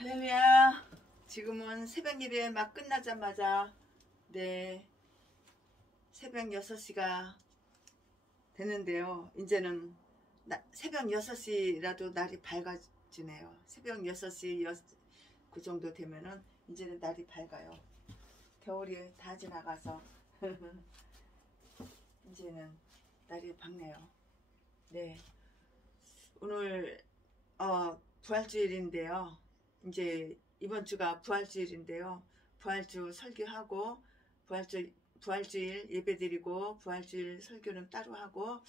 할렐루야. 지금은 새벽 예배 막 끝나자마자 새벽 6시가 되는데요. 이제는 새벽 6시라도 날이 밝아지네요. 새벽 6시 그 정도 되면은 이제는 날이 밝아요. 겨울이 다 지나가서 이제는 날이 밝네요. 네. 오늘 부활주일인데요. 이제 이번 주가 부활주일인데요. 부활주 설교하고 부활주일 예배드리고 부활주일 설교는 따로 하고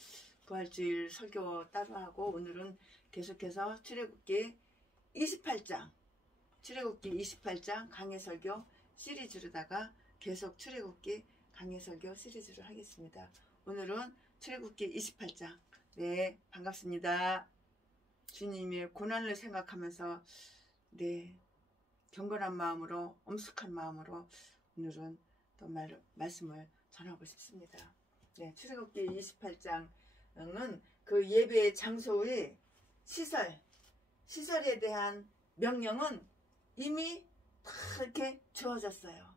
부활주일 설교 따로 하고 오늘은 계속해서 출애굽기 28장 강해설교 시리즈로다가 계속 출애굽기 강해설교 시리즈를 하겠습니다. 오늘은 출애굽기 28장. 네, 반갑습니다. 주님의 고난을 생각하면서 경건한 마음으로 엄숙한 마음으로 오늘은 또 말씀을 전하고 싶습니다. 네, 출애굽기 28장은 그 예배 장소의 시설에 대한 명령은 이미 다 이렇게 주어졌어요.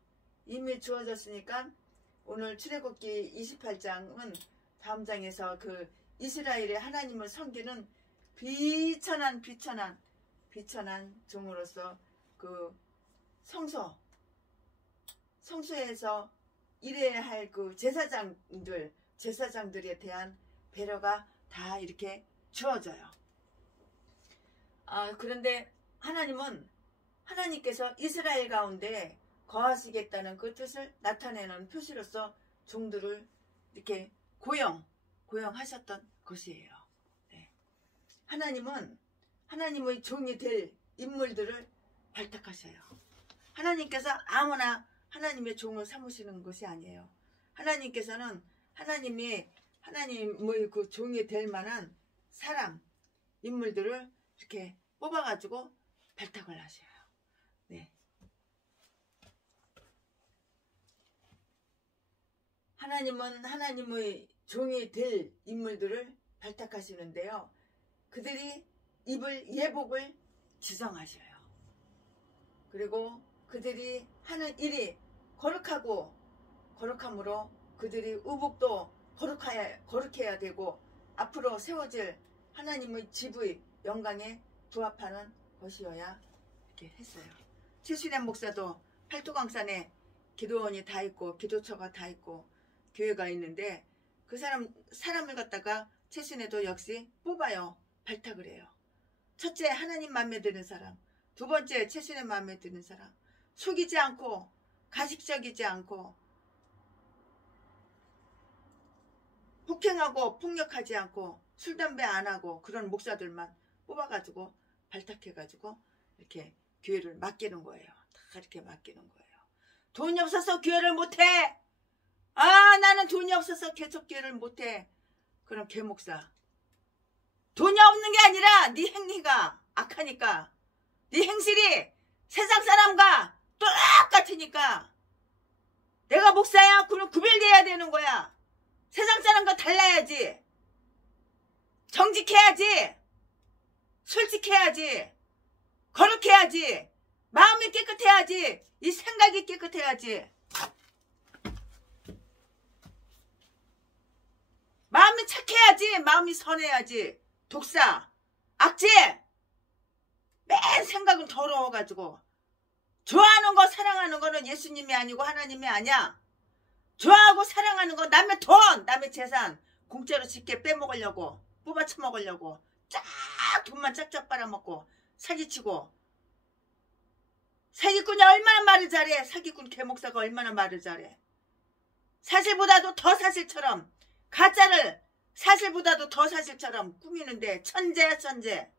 이미 주어졌으니까 오늘 출애굽기 28장은 다음 장에서 그 이스라엘의 하나님을 섬기는 비천한 종으로서 그 성소에서 일해야 할 그 제사장들에 대한 배려가 다 이렇게 주어져요. 그런데 하나님께서 이스라엘 가운데 거하시겠다는 그 뜻을 나타내는 표시로서 종들을 이렇게 고용하셨던 것이에요. 네. 하나님은 하나님의 종이 될 인물들을 발탁하셔요. 하나님께서 아무나 하나님의 종을 삼으시는 것이 아니에요. 하나님께서는 하나님의 그 종이 될 만한 인물들을 이렇게 뽑아가지고 발탁을 하셔요. 네. 하나님은 하나님의 종이 될 인물들을 발탁하시는데요. 그들이 입을 예복을 지정하셔요. 그리고 그들이 하는 일이 거룩함으로 그들이 의복도 거룩해야 되고 앞으로 세워질 하나님의 집의 영광에 부합하는 것이어야 이렇게 했어요. 최순현 목사도 팔도강산에 기도원이 다 있고 기도처가 다 있고 교회가 있는데 그 사람을 갖다가 최순애도 역시 뽑아요. 발탁을 해요. 첫째, 하나님 마음에 드는 사람. 두 번째, 최순애 마음에 드는 사람. 속이지 않고 가식적이지 않고 폭행하고 폭력하지 않고 술 담배 안 하고 그런 목사들만 뽑아가지고 발탁해가지고 이렇게 교회를 맡기는 거예요. 다 이렇게 맡기는 거예요. 돈이 없어서 교회를 못해. 나는 돈이 없어서 개척 교회를 못해. 그런 개목사. 돈이 없는 게 아니라 네 행위가 악하니까, 네 행실이 세상 사람과 똑같으니까 내가 목사야? 그럼 구별돼야 되는 거야. 세상 사람과 달라야지. 정직해야지. 솔직해야지. 거룩해야지. 마음이 깨끗해야지. 이 생각이 깨끗해야지. 마음이 착해야지. 마음이 선해야지. 독사, 악질, 맨 생각은 더러워가지고 좋아하는 거 사랑하는 거는 예수님이 아니고 하나님이 아니야. 좋아하고 사랑하는 거 남의 돈, 남의 재산 공짜로 쉽게 빼먹으려고 뽑아쳐먹으려고 돈만 짝짝 빨아먹고 사기치고. 사기꾼이 얼마나 말을 잘해. 사기꾼 개목사가 얼마나 말을 잘해. 사실보다도 더 사실처럼, 가짜를 사실보다도 더 사실처럼 꾸미는데 천재.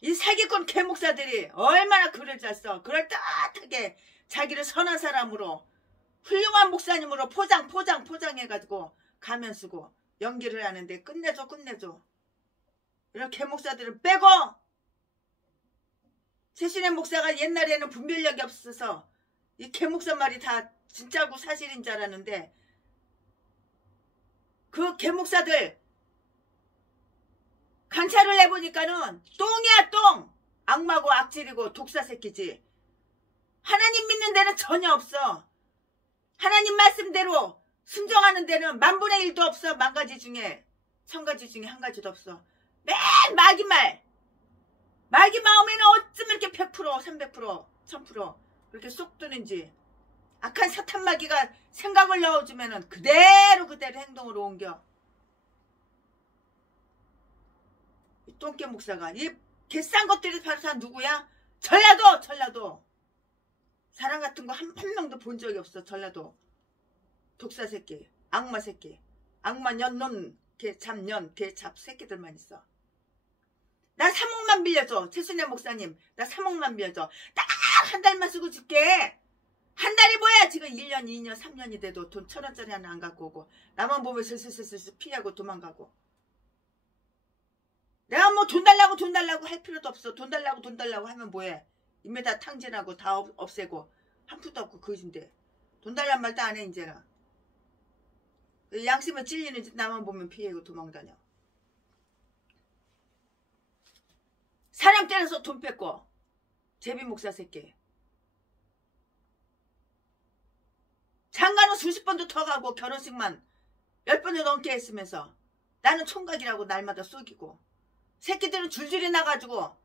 이 사기꾼 개목사들이 얼마나 글을 잘 써. 그럴듯하게 자기를 선한 사람으로 훌륭한 목사님으로 포장해가지고 가면 쓰고 연기를 하는데 끝내줘. 이런 개목사들을 빼고. 최신의 목사가 옛날에는 분별력이 없어서 이 개목사 말이 다 진짜고 사실인 줄 알았는데 그 개목사들 관찰을 해보니까는 똥이야 똥. 악마고 악질이고 독사 새끼지. 하나님 믿는 데는 전혀 없어. 하나님 말씀대로 순종하는 데는 만분의 1도 없어. 만가지 중에 1000가지 중에 한 가지도 없어. 맨 마귀말. 마귀 마음에는 어쩜 이렇게 100%, 300%, 1000% 그렇게 쏙 드는지. 악한 사탄 마귀가 생각을 넣어주면은 그대로 행동으로 옮겨. 이 똥개 목사가 이 개싼 것들이 바로 다 누구야? 전라도. 사람 같은 거 한 명도 본 적이 없어. 전라도 독사 새끼, 악마 새끼, 악마 년놈, 개잡년, 개잡 새끼들만 있어. 나 3억만 빌려줘. 최순애 목사님, 나 3억만 빌려줘. 딱 한 달만 쓰고 줄게. 한 달이 뭐야? 지금 1년, 2년, 3년이 돼도 돈 1000원짜리 하나 안 갖고 오고 나만 보면 슬슬슬슬 피하고 도망가고. 내가 뭐 돈 달라고 할 필요도 없어. 돈 달라고 하면 뭐해? 입에다 탕진하고 다 없애고 한 푼도 없고 그것인데 돈 달란 말도 안 해 이제는. 양심에 찔리는 짓 나만 보면 피하고 도망다녀. 사람 때려서 돈 뺏고 제비 목사 새끼. 장가는 수십 번도 더 가고 결혼식만 10번도 넘게 했으면서 나는 총각이라고 날마다 쏘기고 새끼들은 줄줄이 나가지고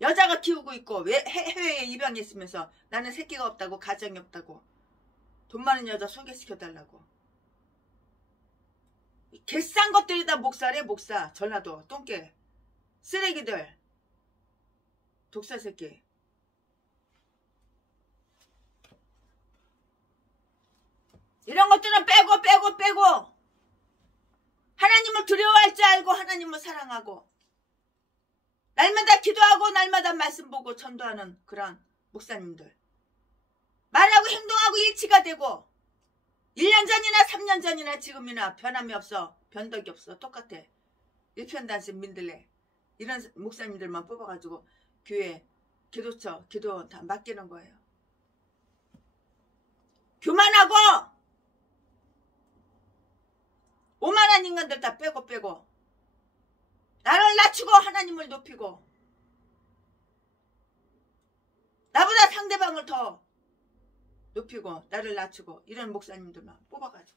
여자가 키우고 있고 해외에 입양했으면서 나는 새끼가 없다고 가정이 없다고 돈 많은 여자 소개시켜달라고. 개싼 것들이 다 목사래. 목사. 전라도 똥개 쓰레기들 독사 새끼. 이런 것들은 빼고 하나님을 두려워할 줄 알고 하나님을 사랑하고 날마다 기도하고 날마다 말씀 보고 전도하는 그런 목사님들. 말하고 행동하고 일치가 되고 1년 전이나 3년 전이나 지금이나 변함이 없어. 변덕이 없어. 똑같아. 일편단심 민들레. 이런 목사님들만 뽑아가지고 교회 기도처 기도 다 맡기는 거예요. 교만하고 오만한 인간들 다 빼고 나를 낮추고 하나님을 높이고 나보다 상대방을 더 높이고 나를 낮추고 이런 목사님들만 뽑아가지고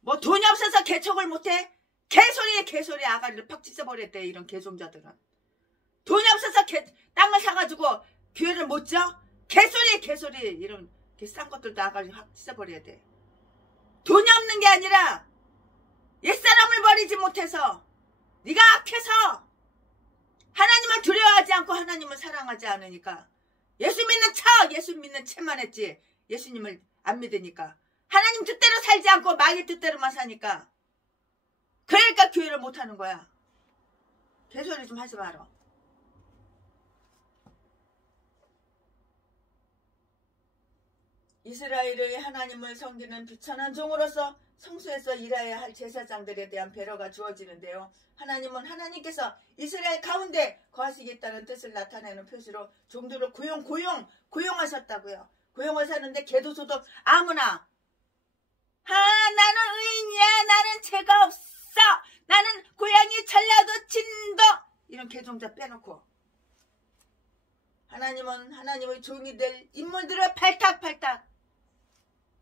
뭐 돈이 없어서 개척을 못해? 개소리 아가리를 팍 찢어버렸대. 이런 개종자들은 돈이 없어서 땅을 사가지고 교회를 못 져? 개소리 이런 싼 것들도 아가리 확 찢어버려야 돼. 돈이 없는 게 아니라 옛사람을 버리지 못해서 네가 악해서 하나님을 두려워하지 않고 하나님을 사랑하지 않으니까 예수 믿는 채만 했지 예수님을 안 믿으니까 하나님 뜻대로 살지 않고 마귀 뜻대로만 사니까 그러니까 교회를 못하는 거야. 개소리 좀 하지 마라. 이스라엘의 하나님을 섬기는 비천한 종으로서 성소에서 일해야 할 제사장들에 대한 배려가 주어지는데요. 하나님은 하나님께서 이스라엘 가운데 거하시겠다는 뜻을 나타내는 표시로 종들을 고용하셨다고요. 고용하셨는데 개도소도 아무나 나는 의인이야. 나는 죄가 없어. 나는 고향이 전라도 진도 이런 개종자 빼놓고 하나님은 하나님의 종이 될 인물들을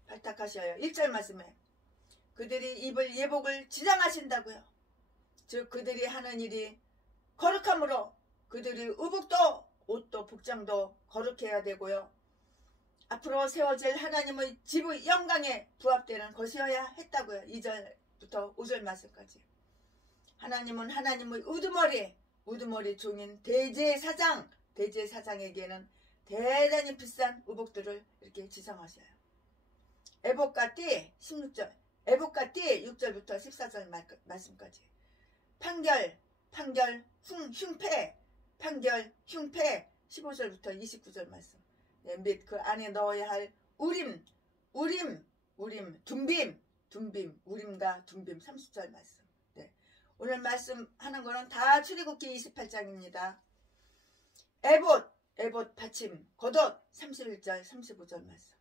발탁하셔요. 1절 말씀에 그들이 입을 예복을 지정하신다고요. 즉 그들이 하는 일이 거룩함으로 그들이 의복도 옷도 복장도 거룩해야 되고요. 앞으로 세워질 하나님의 집의 영광에 부합되는 것이어야 했다고요. 2절부터 5절 말씀까지. 하나님은 하나님의 우두머리 종인 대제사장에게는 대단히 비싼 의복들을 이렇게 지정하셔요. 에복과 띠 16절, 에복과 띠 6절부터 14절 말씀까지. 판결, 흉패 15절부터 29절 말씀. 네, 및 그 안에 넣어야 할 우림, 둠빔, 우림과 둠빔 30절 말씀. 네. 오늘 말씀하는 거는 다 출애굽기 28장입니다. 에봇 받침, 겉옷 31절, 35절 말씀.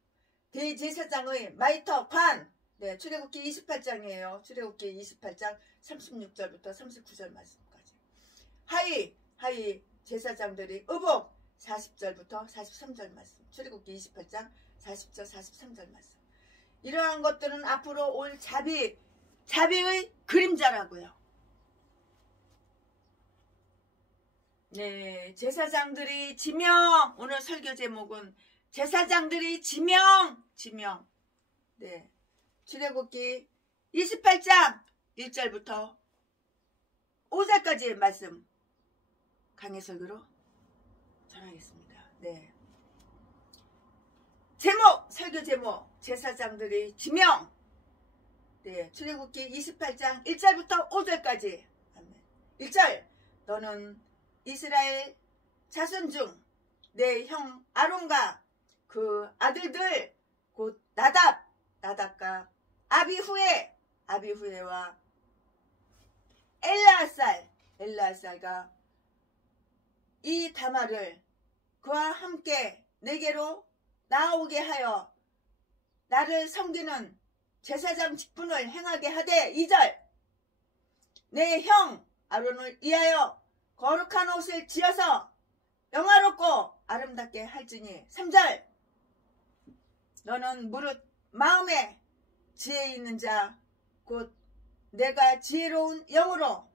대제사장의 마이터, 관, 네, 출애굽기 28장이에요. 출애굽기 28장 36절부터 39절 말씀까지. 하의, 하이 제사장들이 의복 40절부터 43절 말씀, 출애굽기 28장 40절 43절 말씀. 이러한 것들은 앞으로 올 자비의 그림자라고요. 네, 제사장들이 지명. 오늘 설교 제목은 제사장들이 지명. 네, 출애굽기 28장 1절부터 5절까지의 말씀 강해 설교로 전하겠습니다. 네, 설교 제목 제사장들이 지명. 네, 출애굽기 28장 1절부터 5절까지. 1절, 너는 이스라엘 자손 중 내 형 아론과 그 아들들 곧 나답과 아비후에와 엘르아살가 이 다말을 그와 함께 내게로 나오게 하여 나를 섬기는 제사장 직분을 행하게 하되 2절, 내 형 아론을 위하여 거룩한 옷을 지어서 영화롭고 아름답게 할지니 3절, 너는 무릇 마음에 지혜 있는 자 곧 내가 지혜로운 영으로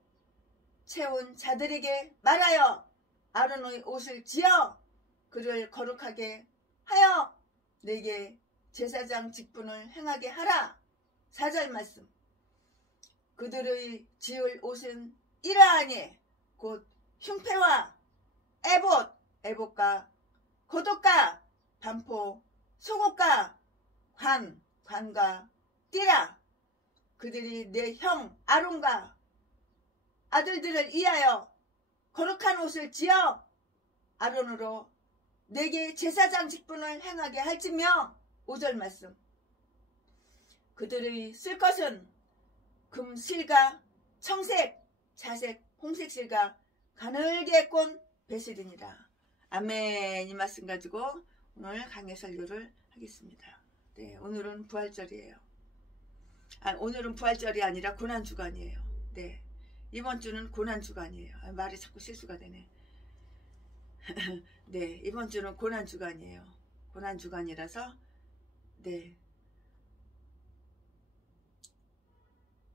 채운 자들에게 말하여 아론의 옷을 지어 그를 거룩하게 하여 내게 제사장 직분을 행하게 하라. 4절 말씀, 그들의 지을 옷은 이러하니 곧 흉패와 에봇과 겉옷과 반포 속옷과 관과 띠라. 그들이 내 형 아론과 아들들을 위하여 거룩한 옷을 지어 아론으로 내게 제사장 직분을 행하게 할지며. 5절 말씀, 그들의 쓸 것은 금 실과 청색, 자색, 홍색 실과 가늘게 꼰 배실이니라. 아멘. 이 말씀 가지고 오늘 강해 설교를 하겠습니다. 네, 오늘은 부활절이에요. 오늘은 부활절이 아니라 고난주간이에요. 네, 이번 주는 고난주간이에요. 말이 자꾸 실수가 되네. 네, 이번 주는 고난주간이에요. 고난주간이라서 네,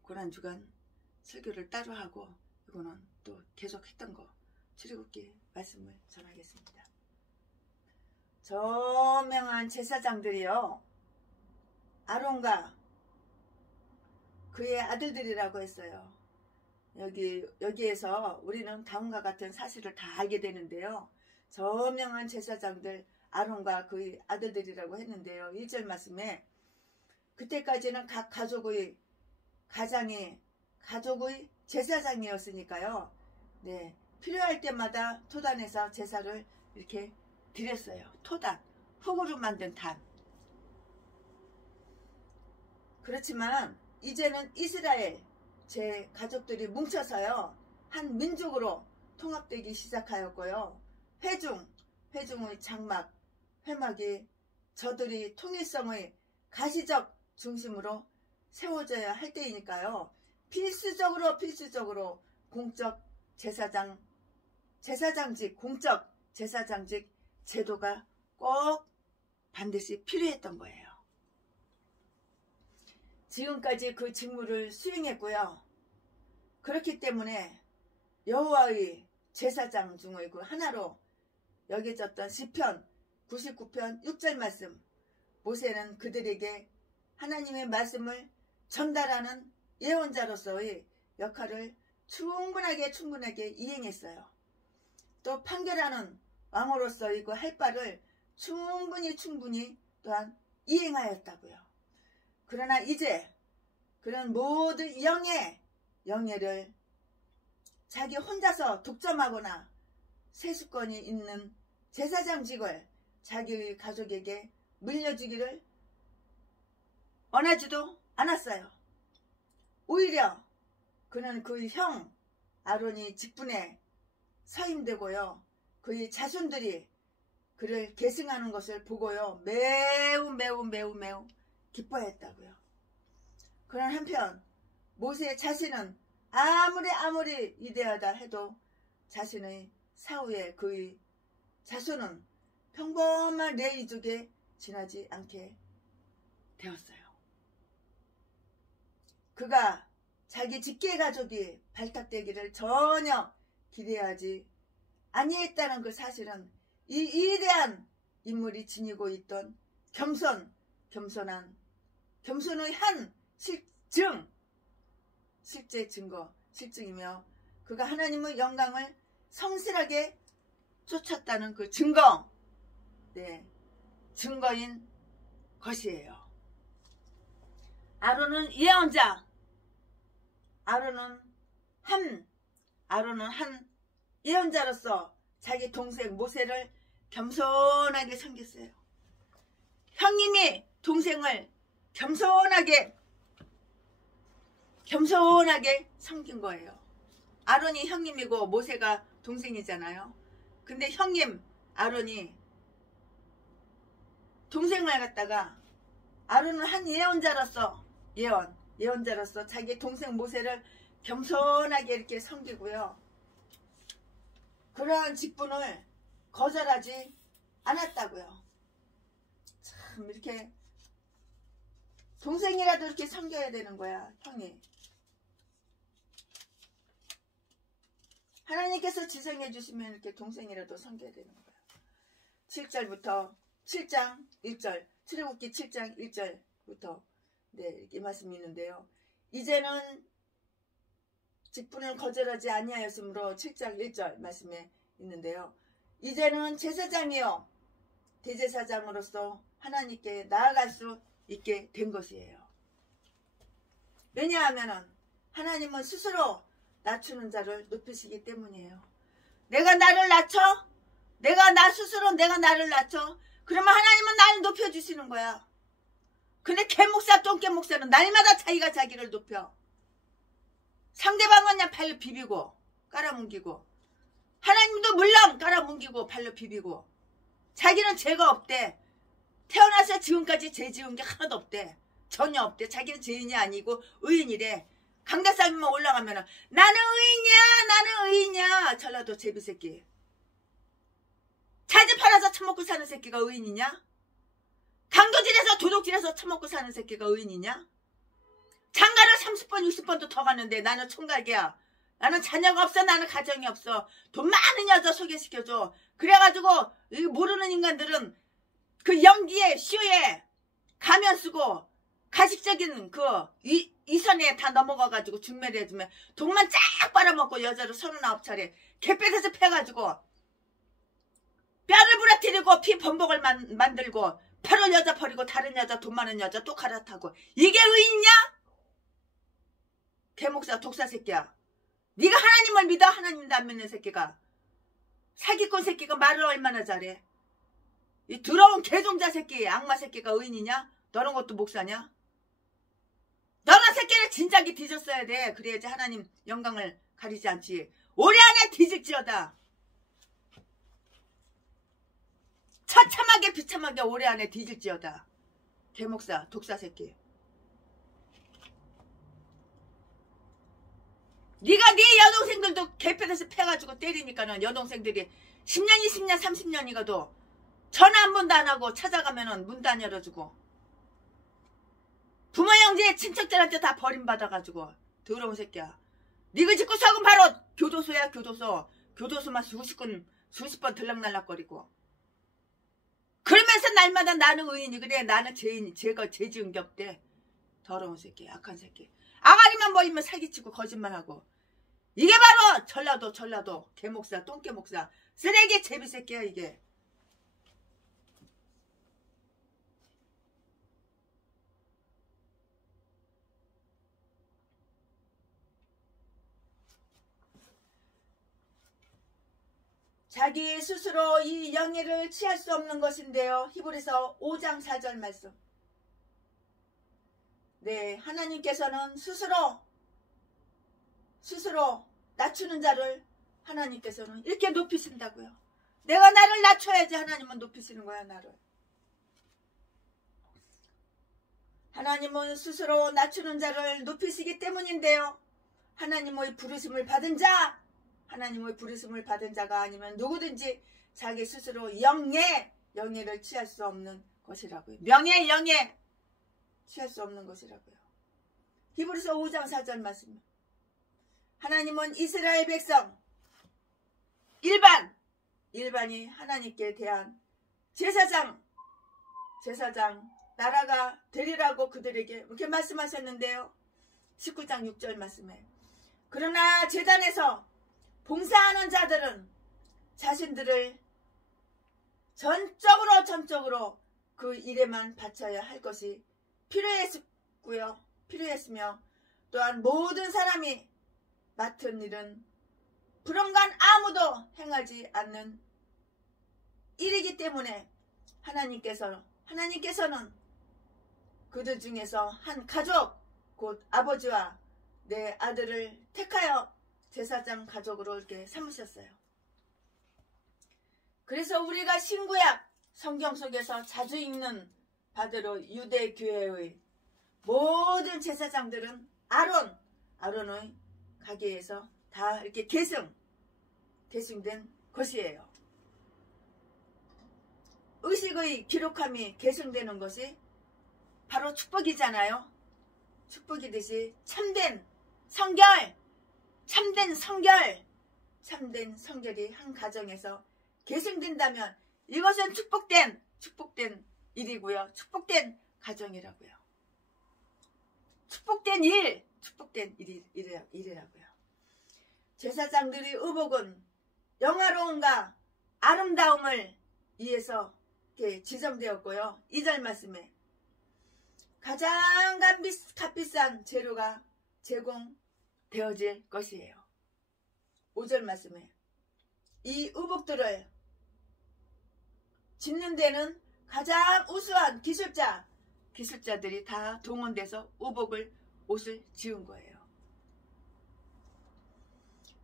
고난주간 설교를 따로 하고 이거는 또 계속 했던 거 출애굽기 말씀을 전하겠습니다. 저명한 제사장들이요, 아론과 그의 아들들이라고 했어요. 여기에서 우리는 다음과 같은 사실을 다 알게 되는데요. 저명한 제사장들 아론과 그의 아들들이라고 했는데요. 1절 말씀에 그때까지는 각 가족의 제사장이었으니까요. 네, 필요할 때마다 토단에서 제사를 이렇게 드렸어요. 토단, 흙으로 만든 단. 그렇지만 이제는 이스라엘 제 가족들이 뭉쳐서요, 한 민족으로 통합되기 시작하였고요. 회중의 회막이 저들이 통일성의 가시적 중심으로 세워져야 할 때이니까요. 필수적으로 공적 제사장직 제도가 꼭 반드시 필요했던 거예요. 지금까지 그 직무를 수행했고요. 그렇기 때문에 여호와의 제사장 중의 그 하나로 여겨졌던 시편 99편 6절 말씀, 모세는 그들에게 하나님의 말씀을 전달하는 예언자로서의 역할을 충분하게 이행했어요. 또 판결하는 왕으로서의 그 할 바를 충분히 또한 이행하였다고요. 그러나 이제 그런 모든 영예를 자기 혼자서 독점하거나 세수권이 있는 제사장직을 자기의 가족에게 물려주기를 원하지도 않았어요. 오히려 그는 그의 형 아론이 직분에 서임되고요, 그의 자손들이 그를 계승하는 것을 보고요, 매우 기뻐했다고요. 그런 한편 모세 자신은 아무리 위대하다 해도 자신의 사후에 그의 자손은 평범한 레이족에 지나지 않게 되었어요. 그가 자기 직계 가족이 발탁되기를 전혀 기대하지 아니했다는 그 사실은 이 위대한 인물이 지니고 있던 겸손의 한 실제 실증이며 그가 하나님의 영광을 성실하게 쫓았다는 그 증거인 것이에요. 아론은 예언자, 아론은 한 예언자로서 자기 동생 모세를 겸손하게 섬겼어요. 형님이 동생을 겸손하게 섬긴 거예요. 아론이 형님이고 모세가 동생이잖아요. 근데 형님 아론이 동생을 갖다가 아론은 한 예언자로서 자기 동생 모세를 겸손하게 이렇게 섬기고요. 그러한 직분을 거절하지 않았다고요. 참 이렇게 동생이라도 이렇게 섬겨야 되는 거야, 형이. 하나님께서 지성해 주시면 이렇게 동생이라도 섬겨야 되는 거야. 7장 1절, 출애굽기 7장 1절부터 이렇게 말씀이 있는데요. 이제는 직분을 거절하지 아니하였으므로 7장 1절 말씀에 있는데요. 이제는 제사장이요 대제사장으로서 하나님께 나아갈 수 있게 된 것이에요. 왜냐하면 하나님은 스스로 낮추는 자를 높이시기 때문이에요. 내가 나를 낮춰? 내가 나를 낮춰? 그러면 하나님은 나를 높여주시는 거야. 근데 개목사 똥개목사는 날마다 자기가 자기를 높여. 상대방은 그냥 발로 비비고 깔아뭉기고, 하나님도 물론 깔아뭉기고 발로 비비고, 자기는 죄가 없대. 태어나서 지금까지 죄 지은 게 하나도 없대. 전혀 없대. 자기는 죄인이 아니고 의인이래. 강대상만 올라가면은 나는 의인이야. 전라도 제비새끼. 자지 팔아서 처먹고 사는 새끼가 의인이냐? 강도질에서 도둑질해서 처먹고 사는 새끼가 의인이냐? 장가를 30번 60번도 더 가는데 나는 총각이야. 나는 자녀가 없어. 나는 가정이 없어. 돈 많은 여자 소개시켜줘. 그래가지고 모르는 인간들은 그 연기에 쇼에 가면 쓰고 가식적인 그 이선에 다 넘어가가지고 중매를 해주면 돈만 쫙 빨아먹고 여자를 39차례 개패에서 패가지고 뼈를 부러뜨리고 피 범벅을 만들고 바로 여자 버리고 다른 여자 돈 많은 여자 또 갈아타고, 이게 의인이냐? 개목사 독사 새끼야. 네가 하나님을 믿어? 하나님도 안 믿는 새끼가. 사기꾼 새끼가 말을 얼마나 잘해. 이 더러운 개종자 새끼 악마 새끼가 의인이냐? 너런 것도 목사냐? 너런 새끼를 진작에 뒤졌어야 돼. 그래야지 하나님 영광을 가리지 않지. 올해 안에 뒤질지어다. 처참하게 비참하게 올해 안에 뒤질지어다. 개목사 독사 새끼. 네가 네 여동생들도 개패에서 패가지고 때리니까는 여동생들이 10년 20년 30년이 가도 전화 한 번도 안 하고 찾아가면은 문도 안 열어주고, 부모 형제 친척들한테 다 버림받아가지고 더러운 새끼야. 네가 짓고 속은 바로 교도소야. 교도소만 수십 번 들락날락거리고 그러면서 날마다 나는 의인이 그래. 나는 죄인이 죄가 죄 지은 게 없대. 더러운 새끼 악한 새끼. 아가리만 보이면 사기치고 거짓말하고. 이게 바로 전라도 개목사 똥개목사 쓰레기 제비새끼야 이게. 자기 스스로 이 영예를 취할 수 없는 것인데요. 히브리서 5장 4절 말씀. 네, 하나님께서는 스스로 낮추는 자를 하나님께서는 이렇게 높이신다고요. 내가 나를 낮춰야지 하나님은 높이시는 거야. 나를. 하나님은 스스로 낮추는 자를 높이시기 때문인데요. 하나님의 부르심을 받은 자, 하나님의 부르심을 받은 자가 아니면 누구든지 자기 스스로 영예를 취할 수 없는 것이라고요. 영예 취할 수 없는 것이라고요. 히브리서 5장 4절 말씀. 하나님은 이스라엘 백성 일반이 하나님께 대한 제사장 나라가 되리라고 그들에게 이렇게 말씀하셨는데요. 19장 6절 말씀에 그러나 제단에서 봉사하는 자들은 자신들을 전적으로 그 일에만 바쳐야 할 것이 필요했으며 또한 모든 사람이 맡은 일은 불언간 아무도 행하지 않는 일이기 때문에 하나님께서는 그들 중에서 한 가족 곧 아버지와 내 아들을 택하여 제사장 가족으로 이렇게 삼으셨어요. 그래서 우리가 신구약 성경 속에서 자주 읽는 바대로 유대교회의 모든 제사장들은 아론의 가계에서 다 이렇게 계승된 것이에요. 의식의 기록함이 계승되는 것이 바로 축복이잖아요. 축복이듯이 참된 성결이 한 가정에서 계승된다면 이것은 축복된 일이고요. 축복된 가정이라고요. 축복된 일이라고요. 제사장들의 의복은 영화로움과 아름다움을 위해서 이렇게 지정되었고요. 2절 말씀에 가장 값비싼 재료가 제공되어질 것이에요. 5절 말씀에 이 의복들을 짓는 데는 가장 우수한 기술자들이 다 동원돼서 옷을 지은 거예요.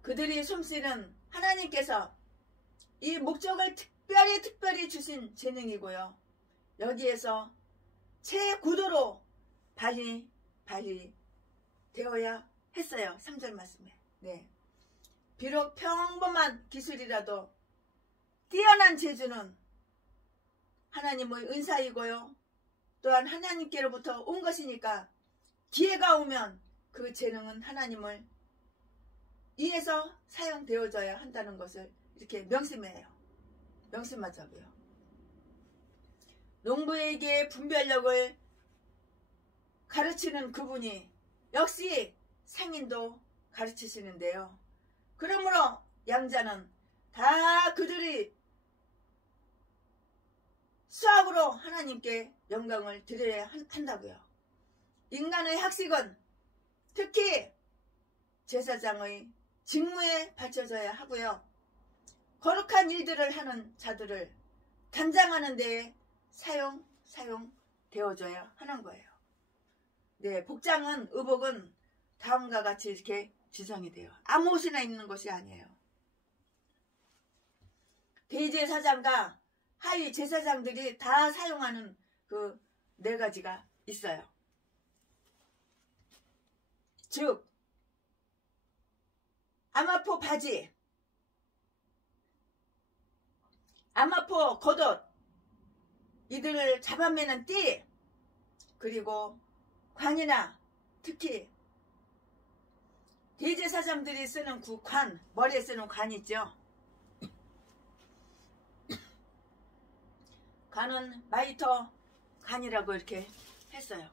그들이 솜씨는 하나님께서 이 목적을 특별히 주신 재능이고요. 여기에서 최고도로 발휘되어야 했어요. 3절 말씀에. 네. 비록 평범한 기술이라도 뛰어난 재주는 하나님의 은사이고요. 또한 하나님께로부터 온 것이니까 기회가 오면 그 재능은 하나님을 위해서 사용되어져야 한다는 것을 이렇게 명심하자고요. 농부에게 분별력을 가르치는 그분이 역시 생인도 가르치시는데요. 그러므로 양자는 다 그들이 수학으로 하나님께 영광을 드려야 한다고요. 인간의 학식은 특히 제사장의 직무에 바쳐져야 하고요. 거룩한 일들을 하는 자들을 단장하는 데에 사용되어져야 하는 거예요. 네, 의복은 다음과 같이 이렇게 지정이 돼요. 아무 옷이나 입는 것이 아니에요. 대제사장과 하위 제사장들이 다 사용하는 그 4가지가 있어요. 즉 아마포 바지, 아마포 겉옷, 이들을 잡아매는 띠, 그리고 관이나 특히 대제사장들이 쓰는 그 머리에 쓰는 관 있죠. 관은 마이터 관이라고 이렇게 했어요.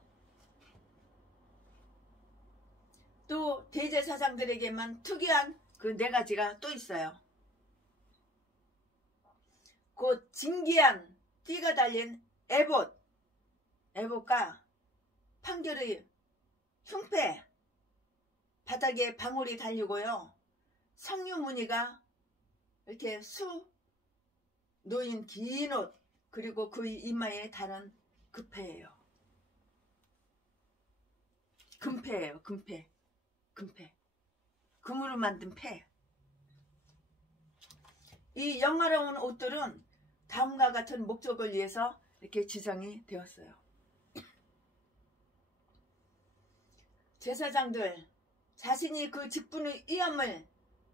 또 대제사장들에게만 특이한 그 4가지가 또 있어요. 곧 진기한 띠가 달린 에봇과 판결의 흉패, 바닥에 방울이 달리고요. 석류 무늬가 이렇게 놓인 긴 옷, 그리고 그 이마에 다는 금패예요. 금패. 금으로 만든 패. 이 영화로운 옷들은 다음과 같은 목적을 위해서 이렇게 지정이 되었어요. 제사장들 자신이 그 직분의 위엄을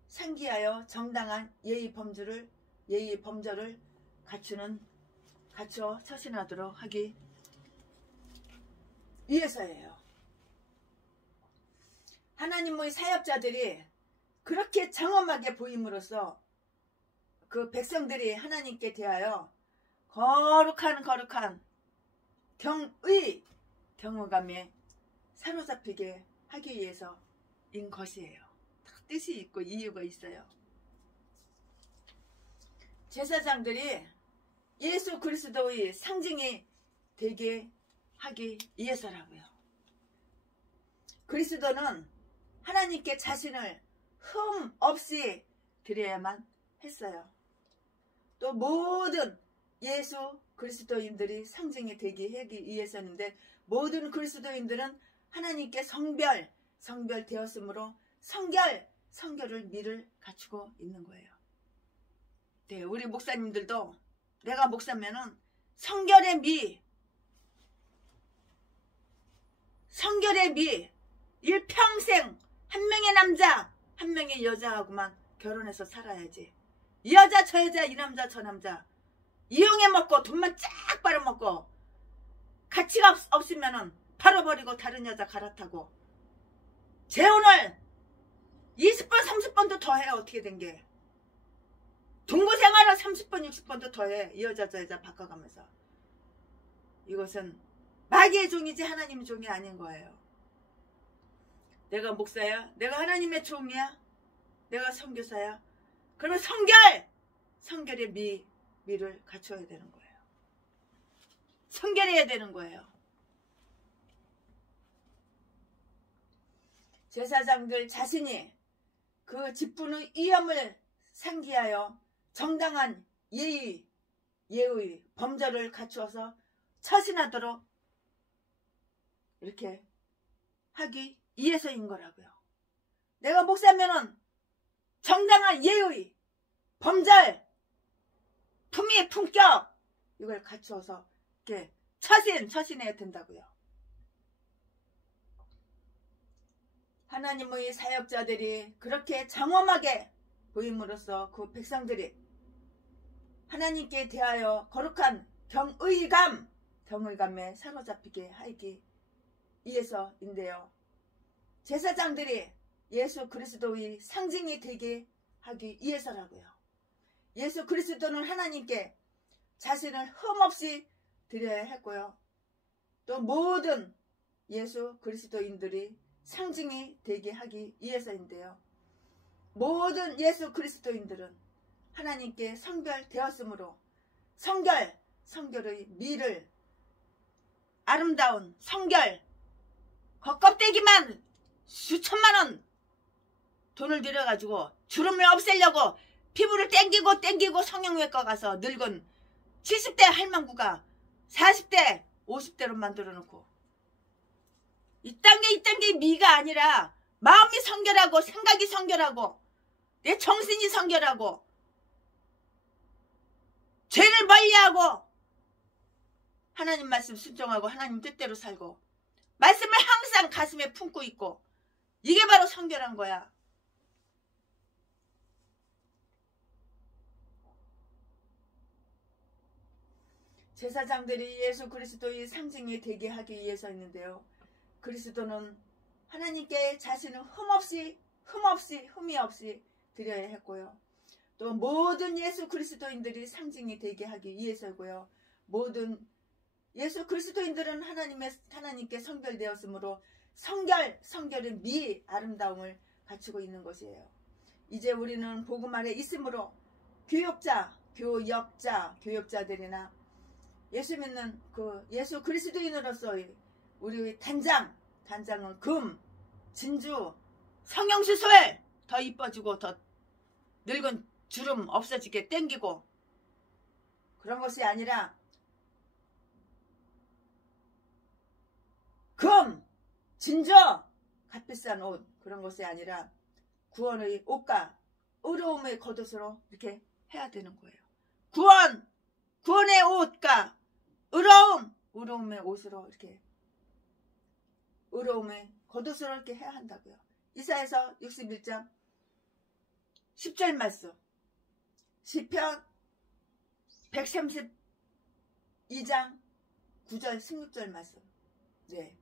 상기하여 정당한 예의 범절을 갖추어 처신하도록 하기 위해서예요. 하나님의 사역자들이 그렇게 장엄하게 보임으로써 그 백성들이 하나님께 대하여 거룩한 경외감에 사로잡히게 하기 위해서인 것이에요. 뜻이 있고 이유가 있어요. 제사장들이 예수 그리스도의 상징이 되게 하기 위해서라고요. 그리스도는 하나님께 자신을 흠 없이 드려야만 했어요. 또 모든 예수 그리스도인들이 상징이 되게 하기 위해서인데, 모든 그리스도인들은 하나님께 성별되었으므로 성결을 미를 갖추고 있는 거예요. 네, 우리 목사님들도 내가 목사면은 성결의 미 일평생 한 명의 남자 한 명의 여자하고만 결혼해서 살아야지. 이 여자 저 여자 이 남자 저 남자 이용해 먹고 돈만 쫙 빨아먹고 가치가 없으면은 팔아버리고 다른 여자 갈아타고 재혼을 20번 30번도 더 해. 어떻게 된 게 동거생활을 30번 60번도 더 해. 이 여자 저 여자 바꿔가면서. 이것은 마귀의 종이지 하나님의 종이 아닌 거예요. 내가 목사야? 내가 하나님의 종이야? 내가 선교사야? 그러면 성결의 미를 갖춰야 되는 거예요. 성결해야 되는 거예요. 제사장들 자신이 그 직분의 위엄을 상기하여 정당한 예의 범절을 갖추어서 처신하도록 이렇게 하기 위해서인 거라고요. 내가 목사면은 정당한 예의 범절 품위 품격 이걸 갖추어서 이렇게 처신해야 된다고요. 하나님의 사역자들이 그렇게 장엄하게 보임으로써 그 백성들이 하나님께 대하여 거룩한 경의감에 사로잡히게 하기 위해서인데요. 제사장들이 예수 그리스도의 상징이 되게 하기 위해서라고요. 예수 그리스도는 하나님께 자신을 흠없이 드려야 했고요. 또 모든 예수 그리스도인들이 상징이 되게 하기 위해서인데요. 모든 예수 그리스도인들은 하나님께 성별되었으므로 성결의 미를 아름다운 성결 겉껍데기만 수천만원 돈을 들여가지고 주름을 없애려고 피부를 땡기고 성형외과 가서 늙은 70대 할망구가 40대 50대로 만들어 놓고 이딴 게 미가 아니라 마음이 성결하고 생각이 성결하고 내 정신이 성결하고 죄를 멀리하고 하나님 말씀 순종하고 하나님 뜻대로 살고 말씀을 항상 가슴에 품고 있고 이게 바로 성결한 거야. 제사장들이 예수 그리스도의 상징이 되게 하기 위해서였는데요. 그리스도는 하나님께 자신을 흠이 없이 드려야 했고요. 또 모든 예수 그리스도인들이 상징이 되게 하기 위해서고요. 모든 예수 그리스도인들은 하나님께 성결되었으므로 성결의 아름다움을 갖추고 있는 것이에요. 이제 우리는 복음 아래 있으므로 교역자들이나 예수 믿는 그 예수 그리스도인으로서의 우리 단장은 금, 진주, 성형수술 더 이뻐지고 더 늙은 주름 없어지게 땡기고 그런 것이 아니라 금, 진주, 값비싼 옷 그런 것이 아니라 구원의 옷과 의로움의 겉옷으로 이렇게 해야 되는 거예요. 구원의 옷과 의로움의 옷으로 이렇게 의로움의 겉옷으로 이렇게 해야 한다고요. 이사야서 61장 10절 말씀. 시편 132장 9절 16절 말씀. 네.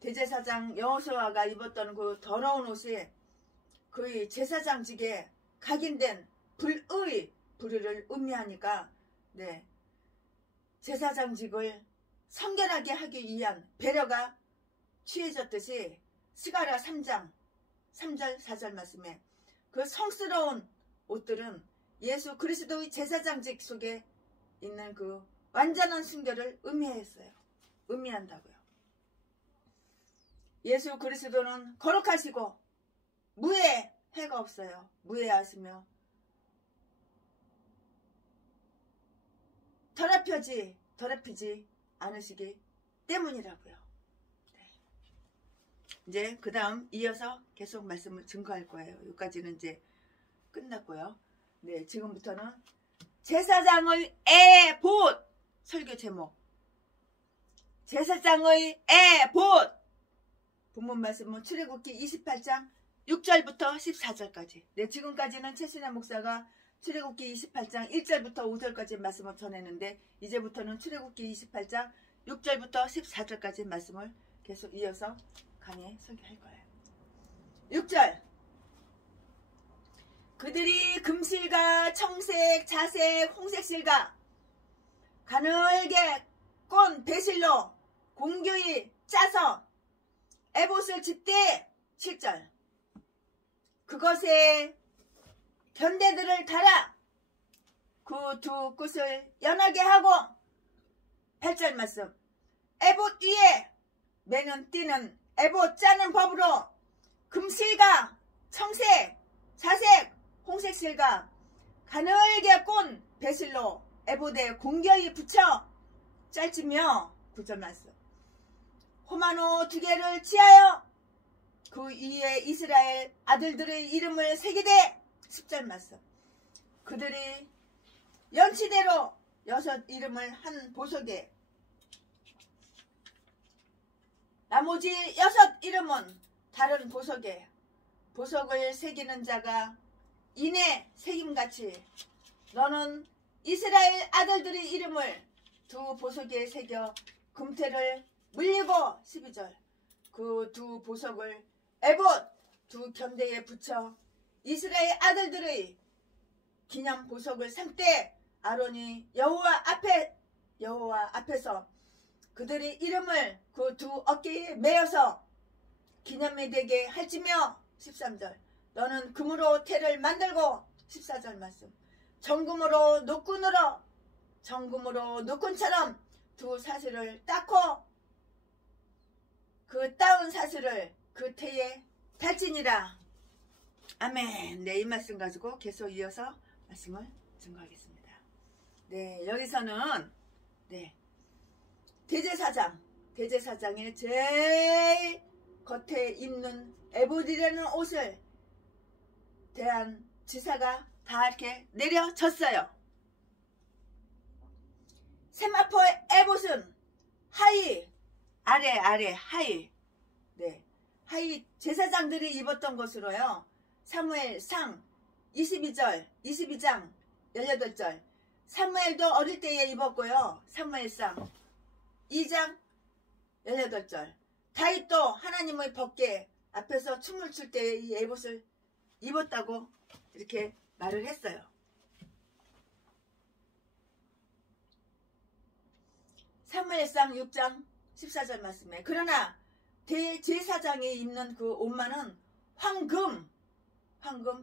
대제사장 여호수아가 입었던 그 더러운 옷이 거의 제사장직에 각인된 불의 불의를 의미하니까 네. 제사장직을 성결하게 하기 위한 배려가 취해졌듯이 스가랴 3장 3절 4절 말씀에 그 성스러운 옷들은 예수 그리스도의 제사장직 속에 있는 그 완전한 순결을 의미한다고요. 예수 그리스도는 거룩하시고 무해가 없어요. 무해하시며 더럽히지 않으시기 때문이라고요. 네. 이제 그 다음 이어서 계속 말씀을 증거할 거예요. 여기까지는 이제 끝났고요. 네, 지금부터는 제사장의 에봇 설교 제목. 제사장의 에봇. 본문 말씀은 출애굽기 28장 6절부터 14절까지. 네, 지금까지는 최신의 목사가 출애굽기 28장 1절부터 5절까지 말씀을 전했는데 이제부터는 출애굽기 28장 6절부터 14절까지 말씀을 계속 이어서 강의 설교할 거예요. 6절. 그들이 금실과 청색, 자색, 홍색 실과 가늘게 꼰 배실로 공교히 짜서 에봇을 집되 7절. 그것에 견대들을 달아 그 두 끝을 연하게 하고 8절 말씀. 에봇 위에 매는 띠는 에봇 짜는 법으로 금실과 청색, 자색, 홍색 실과 가늘게 꼰 배실로 에봇에 공교히 붙여 짤지며 9절 말씀. 호마노 2개를 취하여 그 위에 이스라엘 아들들의 이름을 새기되 10절 말씀. 그들이 연치대로 6 이름을 한 보석에 나머지 6 이름은 다른 보석에 보석을 새기는 자가 이내 새김같이 너는 이스라엘 아들들의 이름을 두 보석에 새겨 금태를 물리고 12절. 그 두 보석을 에봇 두 견대에 붙여 이스라엘 아들들의 기념 보석을 삼때 아론이 여호와 앞에서 그들의 이름을 그 두 어깨에 메어서 기념이 되게 할지며 13절. 너는 금으로 태를 만들고 14절 말씀. 정금으로 노끈처럼 두 사슬을 닦고 그 따은 사슬을 그 태에 달지니라. 아멘. 네, 이 말씀 가지고 계속 이어서 말씀을 증거하겠습니다. 네, 여기서는 네, 대제사장의 제일 겉에 입는 에봇이라는 옷을 대한 지사가 다 이렇게 내려졌어요. 세마포의 에봇은 하의, 아래 하의. 네, 하의 제사장들이 입었던 것으로요. 사무엘상 22장 18절. 사무엘도 어릴 때에 입었고요. 사무엘상 2장 18절. 다윗도 하나님의 법궤 앞에서 춤을 출 때 이 에봇을 입었다고 이렇게 말을 했어요. 사무엘상 6장 14절 말씀에 그러나 대제사장이 입는 그 옷만은 황금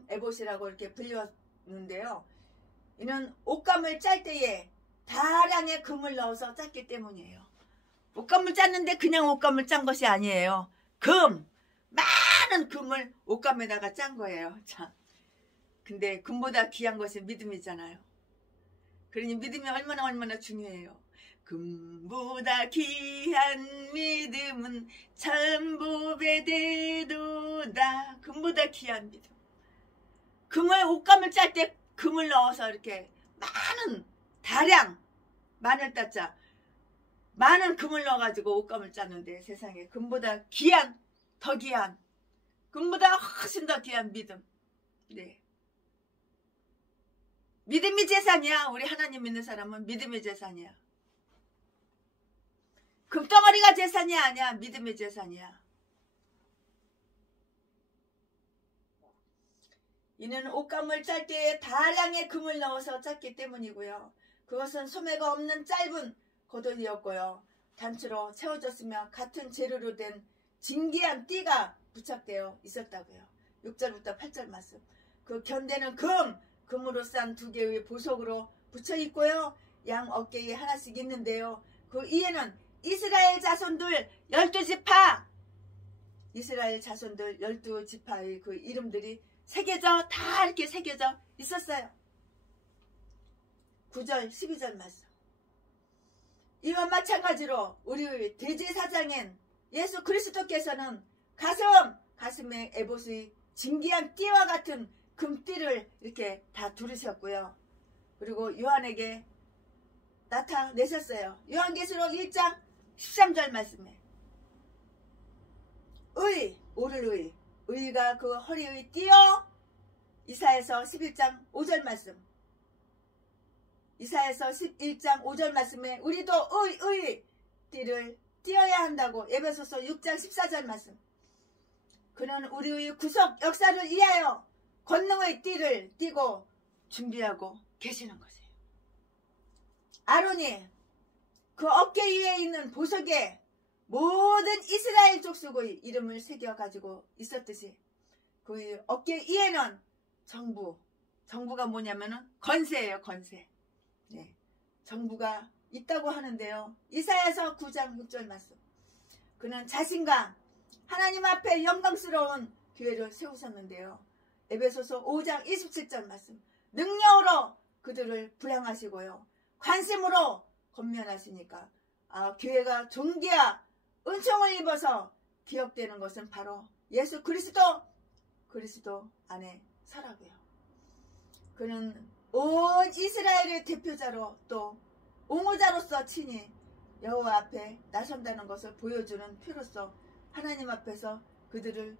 에봇이라고 이렇게 불렸는데요. 이는 옷감을 짤 때에 다량의 금을 넣어서 짰기 때문이에요. 옷감을 짰는데 그냥 옷감을 짠 것이 아니에요. 많은 금을 옷감에다가 짠 거예요. 참. 근데 금보다 귀한 것이 믿음이잖아요. 그러니 믿음이 얼마나 중요해요. 금보다 귀한 믿음은 천보배 되도다. 금보다 귀한 믿음. 옷감을 짤 때 금을 넣어서 이렇게 많은 다량 마늘 따자 많은 금을 넣어가지고 옷감을 짰는데 세상에 금보다 귀한 금보다 훨씬 더 귀한 믿음. 네, 믿음이 재산이야. 우리 하나님 믿는 사람은 믿음이 재산이야. 금덩어리가 재산이 아니야. 믿음이 재산이야. 이는 옷감을 짤 때에 다량의 금을 넣어서 짰기 때문이고요. 그것은 소매가 없는 짧은 겉옷이었고요. 단추로 채워졌으며 같은 재료로 된 진귀한 띠가 부착되어 있었다고요. 6절부터 8절 말씀. 그 견대는 금으로 싼 2개의 보석으로 붙여 있고요. 양 어깨에 하나씩 있는데요. 그 위에는 이스라엘 자손들 12지파, 이스라엘 자손들 12지파의 그 이름들이 새겨져, 다 이렇게 새겨져 있었어요. 9절 12절 말씀. 이와 마찬가지로 우리 대제사장인 예수 그리스도께서는 가슴에 에봇의 진귀한 띠와 같은 금띠를 이렇게 다 두르셨고요. 그리고 요한에게 나타내셨어요. 요한계시록 1장 13절 말씀에 오를 의가 그 허리의 띠요. 이사야서 11장 5절 말씀. 이사야서 11장 5절 말씀에 우리도 의 띠를 띄어야 한다고. 에베소서 6장 14절 말씀. 그는 우리의 구속 역사를 위하여 권능의 띠를 띠고 준비하고 계시는 것이에요. 아론이 그 어깨 위에 있는 보석에 모든 이스라엘 족속의 이름을 새겨가지고 있었듯이 그 어깨 위에는 정부가 뭐냐면은 건세예요. 건세. 네, 정부가 있다고 하는데요. 이사야서 9장 6절 말씀. 그는 자신과 하나님 앞에 영광스러운 교회를 세우셨는데요. 에베소서 5장 27절 말씀. 능력으로 그들을 부양하시고요. 관심으로 권면하시니까 교회가 존귀와 은총을 입어서 기억되는 것은 바로 예수 그리스도 안에 서라고요. 그는 온 이스라엘의 대표자로 또 옹호자로서 친히 여호와 앞에 나선다는 것을 보여주는 표로서 하나님 앞에서 그들을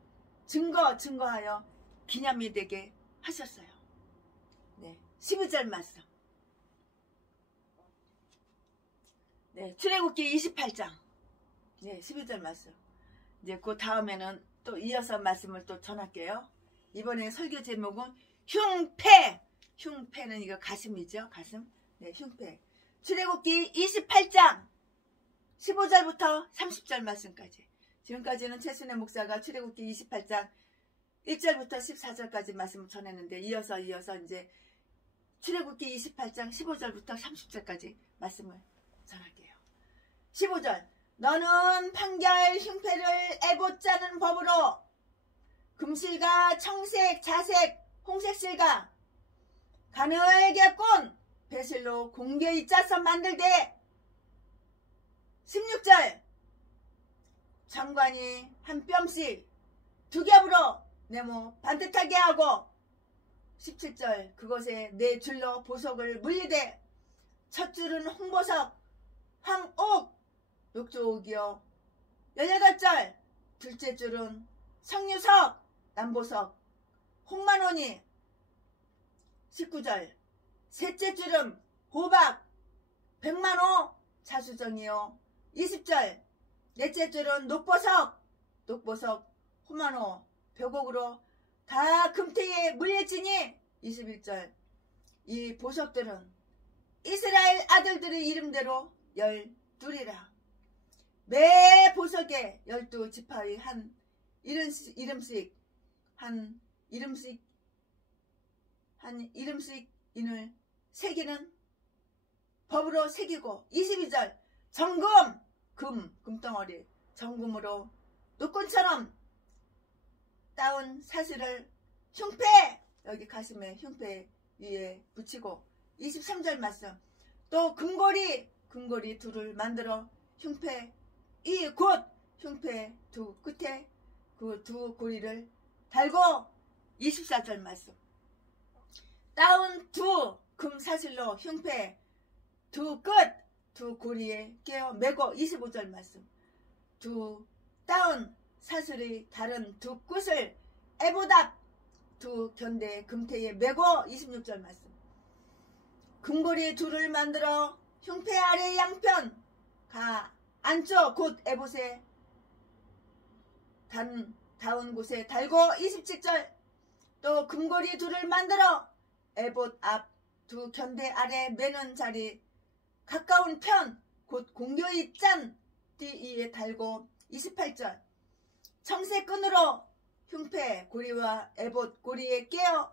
증거하여 기념이 되게 하셨어요. 네, 12절 말씀. 네, 출애굽기 28장. 네, 12절 말씀. 이제 그 다음에는 또 이어서 말씀을 또 전할게요. 이번에 설교 제목은 흉패. 흉패는 이거 가슴이죠. 가슴. 네, 흉패. 출애굽기 28장 15절부터 30절 말씀까지. 지금까지는 최순애 목사가 출애굽기 28장 1절부터 14절까지 말씀을 전했는데 이어서 이제 출애굽기 28장 15절부터 30절까지 말씀을 전할게요. 15절. 너는 판결 흉패를 에봇 짜는 법으로 금실과 청색, 자색, 홍색 실과 가늘게 꼰 배실로 공개히 짜서 만들되. 16절. 장관이 한 뼘씩 2겹으로 네모 반듯하게 하고. 17절. 그것에 4줄로 보석을 물리되 첫 줄은 홍보석, 황옥, 녹조옥이요. 18절. 둘째 줄은 석류석, 남보석, 홍만원이. 19절. 셋째 줄은 호박, 백만호, 자수정이요. 20절. 넷째 줄은 녹보석, 호만호, 벽옥으로 다 금태에 물려지니. 21절. 이 보석들은 이스라엘 아들들의 이름대로 12이라. 매 보석에 12지파의 한 이름씩 인을 새기는 법으로 새기고. 22절. 정금, 금덩어리, 정금으로 노끈처럼 따온 사슬을 흉패, 여기 가슴에 흉패 위에 붙이고. 23절 말씀. 또 금고리 둘을 만들어 흉패 이 곧 흉패 두 끝에 그 두 고리를 달고. 24절 말씀. 따온 두 금사슬로 흉패 두 끝 두 고리에 끼어 매고. 25절 말씀. 두 따온 사슬의 다른 두 끝을 에봇 앞 두 견대 금태에 매고. 26절 말씀. 금고리 둘을 만들어 흉패 아래 양편 가 안쪽 곧 에봇에 닿은 곳에 달고 27절 또 금고리 둘을 만들어 에봇 앞 두 견대 아래 매는 자리 가까운 편 곧 공교의 짠 띠 위에 달고 28절 청새끈으로 흉패 고리와 에봇 고리에 깨어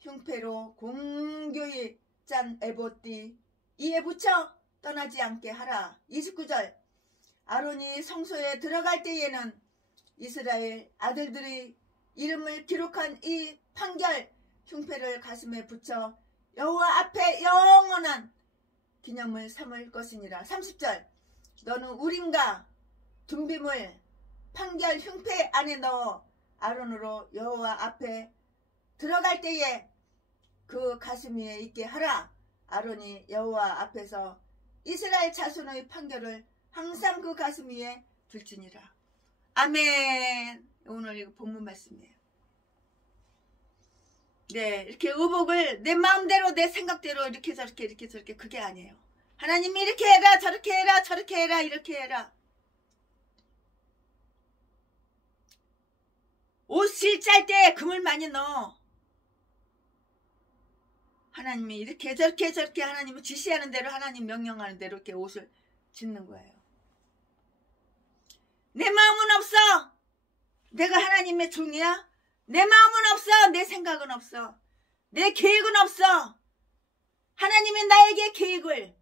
흉패로 공교의 짠 에봇 띠 이에 붙여 떠나지 않게 하라. 29절 아론이 성소에 들어갈 때에는 이스라엘 아들들의 이름을 기록한 이 판결 흉패를 가슴에 붙여 여호와 앞에 영원한 기념을 삼을 것이니라. 30절 너는 우림과 둠빔을 판결 흉패 안에 넣어 아론으로 여호와 앞에 들어갈 때에 그 가슴 위에 있게 하라. 아론이 여호와 앞에서 이스라엘 자손의 판결을 항상 그 가슴 위에 둘지니라. 아멘. 오늘 이거 본문 말씀이에요. 네, 이렇게 의복을 내 마음대로 내 생각대로 이렇게 저렇게 그게 아니에요. 하나님이 이렇게 해라 저렇게 해라 저렇게 해라 이렇게 해라. 옷을 짤 때 금을 많이 넣어. 하나님이 이렇게 저렇게 하나님은 지시하는 대로 하나님 명령하는 대로 이렇게 옷을 짓는 거예요. 내 마음은 없어. 내가 하나님의 종이야? 내 마음은 없어. 내 생각은 없어. 내 계획은 없어. 하나님이 나에게 계획을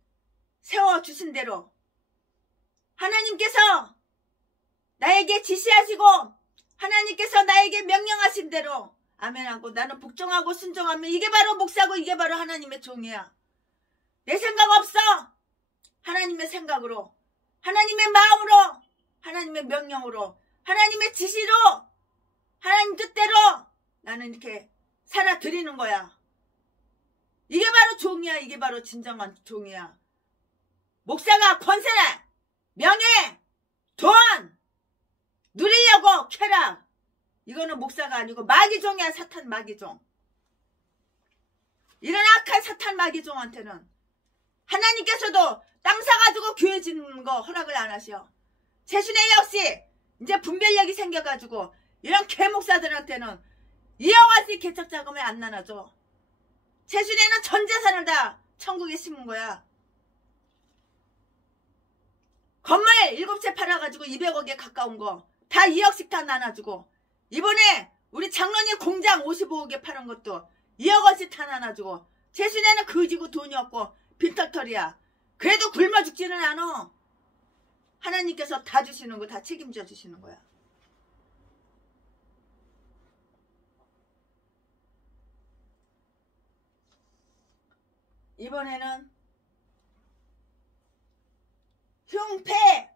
세워주신 대로 하나님께서 나에게 지시하시고 하나님께서 나에게 명령하신 대로 아멘하고 나는 복종하고 순종하면 이게 바로 목사고 이게 바로 하나님의 종이야. 내 생각 없어. 하나님의 생각으로 하나님의 마음으로 하나님의 명령으로 하나님의 지시로 하나님 뜻대로 나는 이렇게 살아드리는 거야. 이게 바로 종이야. 이게 바로 진정한 종이야. 목사가 권세, 명예, 돈 누리려고 쾌락 이거는 목사가 아니고 마귀종이야. 사탄 마귀종. 이런 악한 사탄 마귀종한테는 하나님께서도 땅 사가지고 교회 짓는 거 허락을 안 하셔. 최순애 역시 이제 분별력이 생겨가지고 이런 개목사들한테는 이어가지 개척 자금을 안 나눠줘. 최순애는 전 재산을 다 천국에 심은 거야. 건물 7채 팔아가지고 200억에 가까운 거 다 2억씩 다 나눠주고 이번에 우리 장로님 공장 55억에 파는 것도 2억원씩 다 나눠주고 최순애는 거지고 돈이 없고 빈털털이야. 그래도 굶어 죽지는 않아. 하나님께서 다 주시는 거 다 책임져 주시는 거야. 이번에는 흉패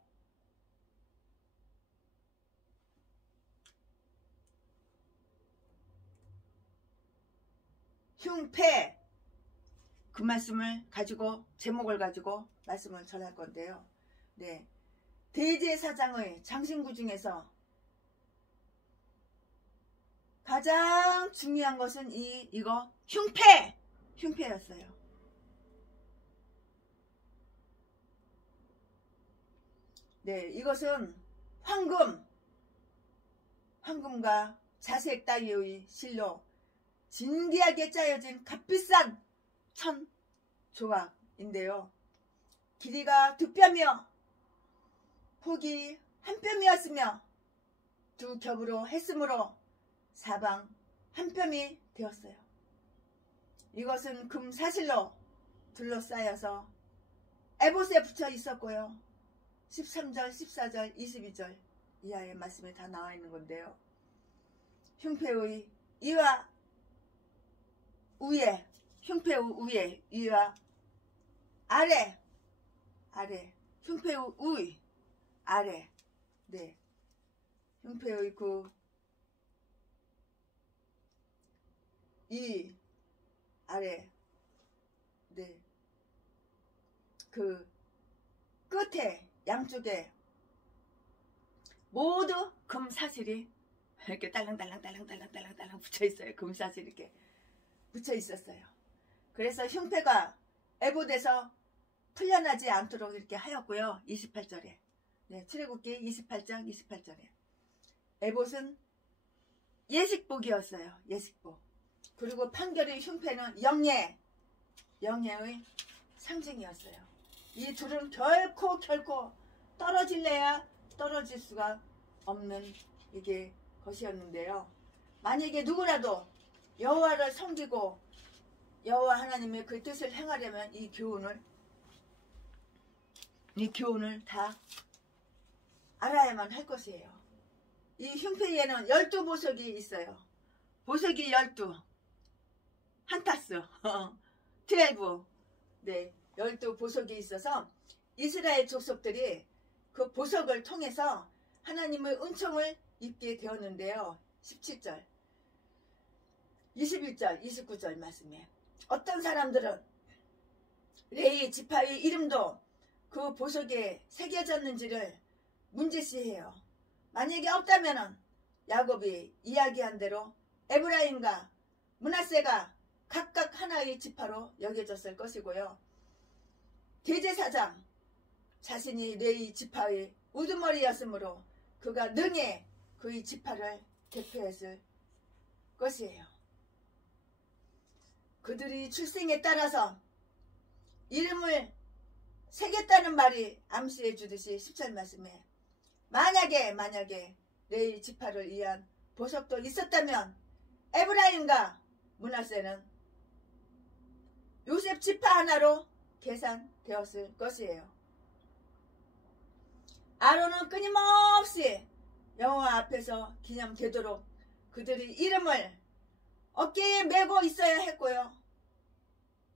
그 말씀을 가지고 제목을 가지고 말씀을 전할 건데요. 네, 대제사장의 장신구 중에서 가장 중요한 것은 이거 흉패였어요. 네, 이것은 황금과 자색 따위의 실로 진귀하게 짜여진 값비싼 천 조각인데요. 길이가 2뼘이며 폭이 1뼘이었으며 두 겹으로 했으므로 사방 1뼘이 되었어요. 이것은 금 사실로 둘러싸여서 에봇에 붙여 있었고요. 13절, 14절, 22절 이하의 말씀에 다 나와 있는 건데요. 흉패의 이와 위에, 흉패의 위에, 위와 아래, 흉패의 위, 아래, 네, 흉패의 이 아래, 네, 그 끝에 양쪽에 모두 금 사슬이 이렇게 딸랑딸랑 붙여 있어요. 금 사슬이 이렇게 붙여 있었어요. 그래서 흉패가 에봇에서 풀려나지 않도록 이렇게 하였고요. 28절에. 네, 출애굽기 28장 28절에. 에봇은 예식복이었어요. 예식복. 그리고 판결의 흉패는 영예의 상징이었어요. 이 둘은 결코 떨어질래야 떨어질 수가 없는 이게 것이었는데요. 만약에 누구라도 여호와를 섬기고 여호와 하나님의 그 뜻을 행하려면 이 교훈을 다 알아야만 할 것이에요. 이 흉패에는 12보석이 있어요. 보석이 12. 한타스. 12. 네, 12보석이 있어서 이스라엘 족속들이 그 보석을 통해서 하나님의 은총을 입게 되었는데요. 17절, 21절, 29절 말씀에 어떤 사람들은 레위 지파의 이름도 그 보석에 새겨졌는지를 문제시해요. 만약에 없다면은 야곱이 이야기한 대로 에브라임과 므낫세가 각각 하나의 지파로 여겨졌을 것이고요. 대제사장 자신이 레위 지파의 우두머리였으므로 그가 능히 그의 지파를 대표했을 것이에요. 그들이 출생에 따라서 이름을 새겼다는 말이 암시해 주듯이 10절 말씀에 만약에 레위 지파를 위한 보석도 있었다면 에브라임과 므낫세는 요셉 지파 하나로 계산되었을 것이에요. 아론은 끊임없이 여호와 앞에서 기념되도록 그들의 이름을 어깨에 메고 있어야 했고요.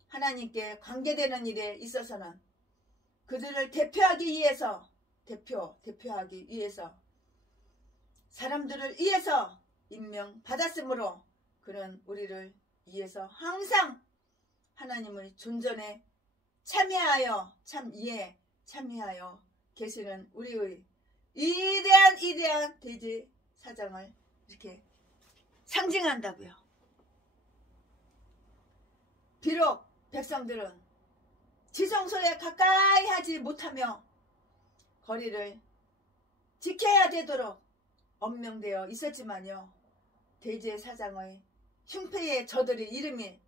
하나님께 관계되는 일에 있어서는 그들을 대표하기 위해서 사람들을 위해서 임명받았으므로 그는 우리를 위해서 항상 하나님의 존전에 참여하여 계시는 우리의 위대한 대제사장을 이렇게 상징한다고요. 비록 백성들은 지성소에 가까이 하지 못하며 거리를 지켜야 되도록 엄명되어 있었지만요. 대제사장의 흉패에 저들의 이름이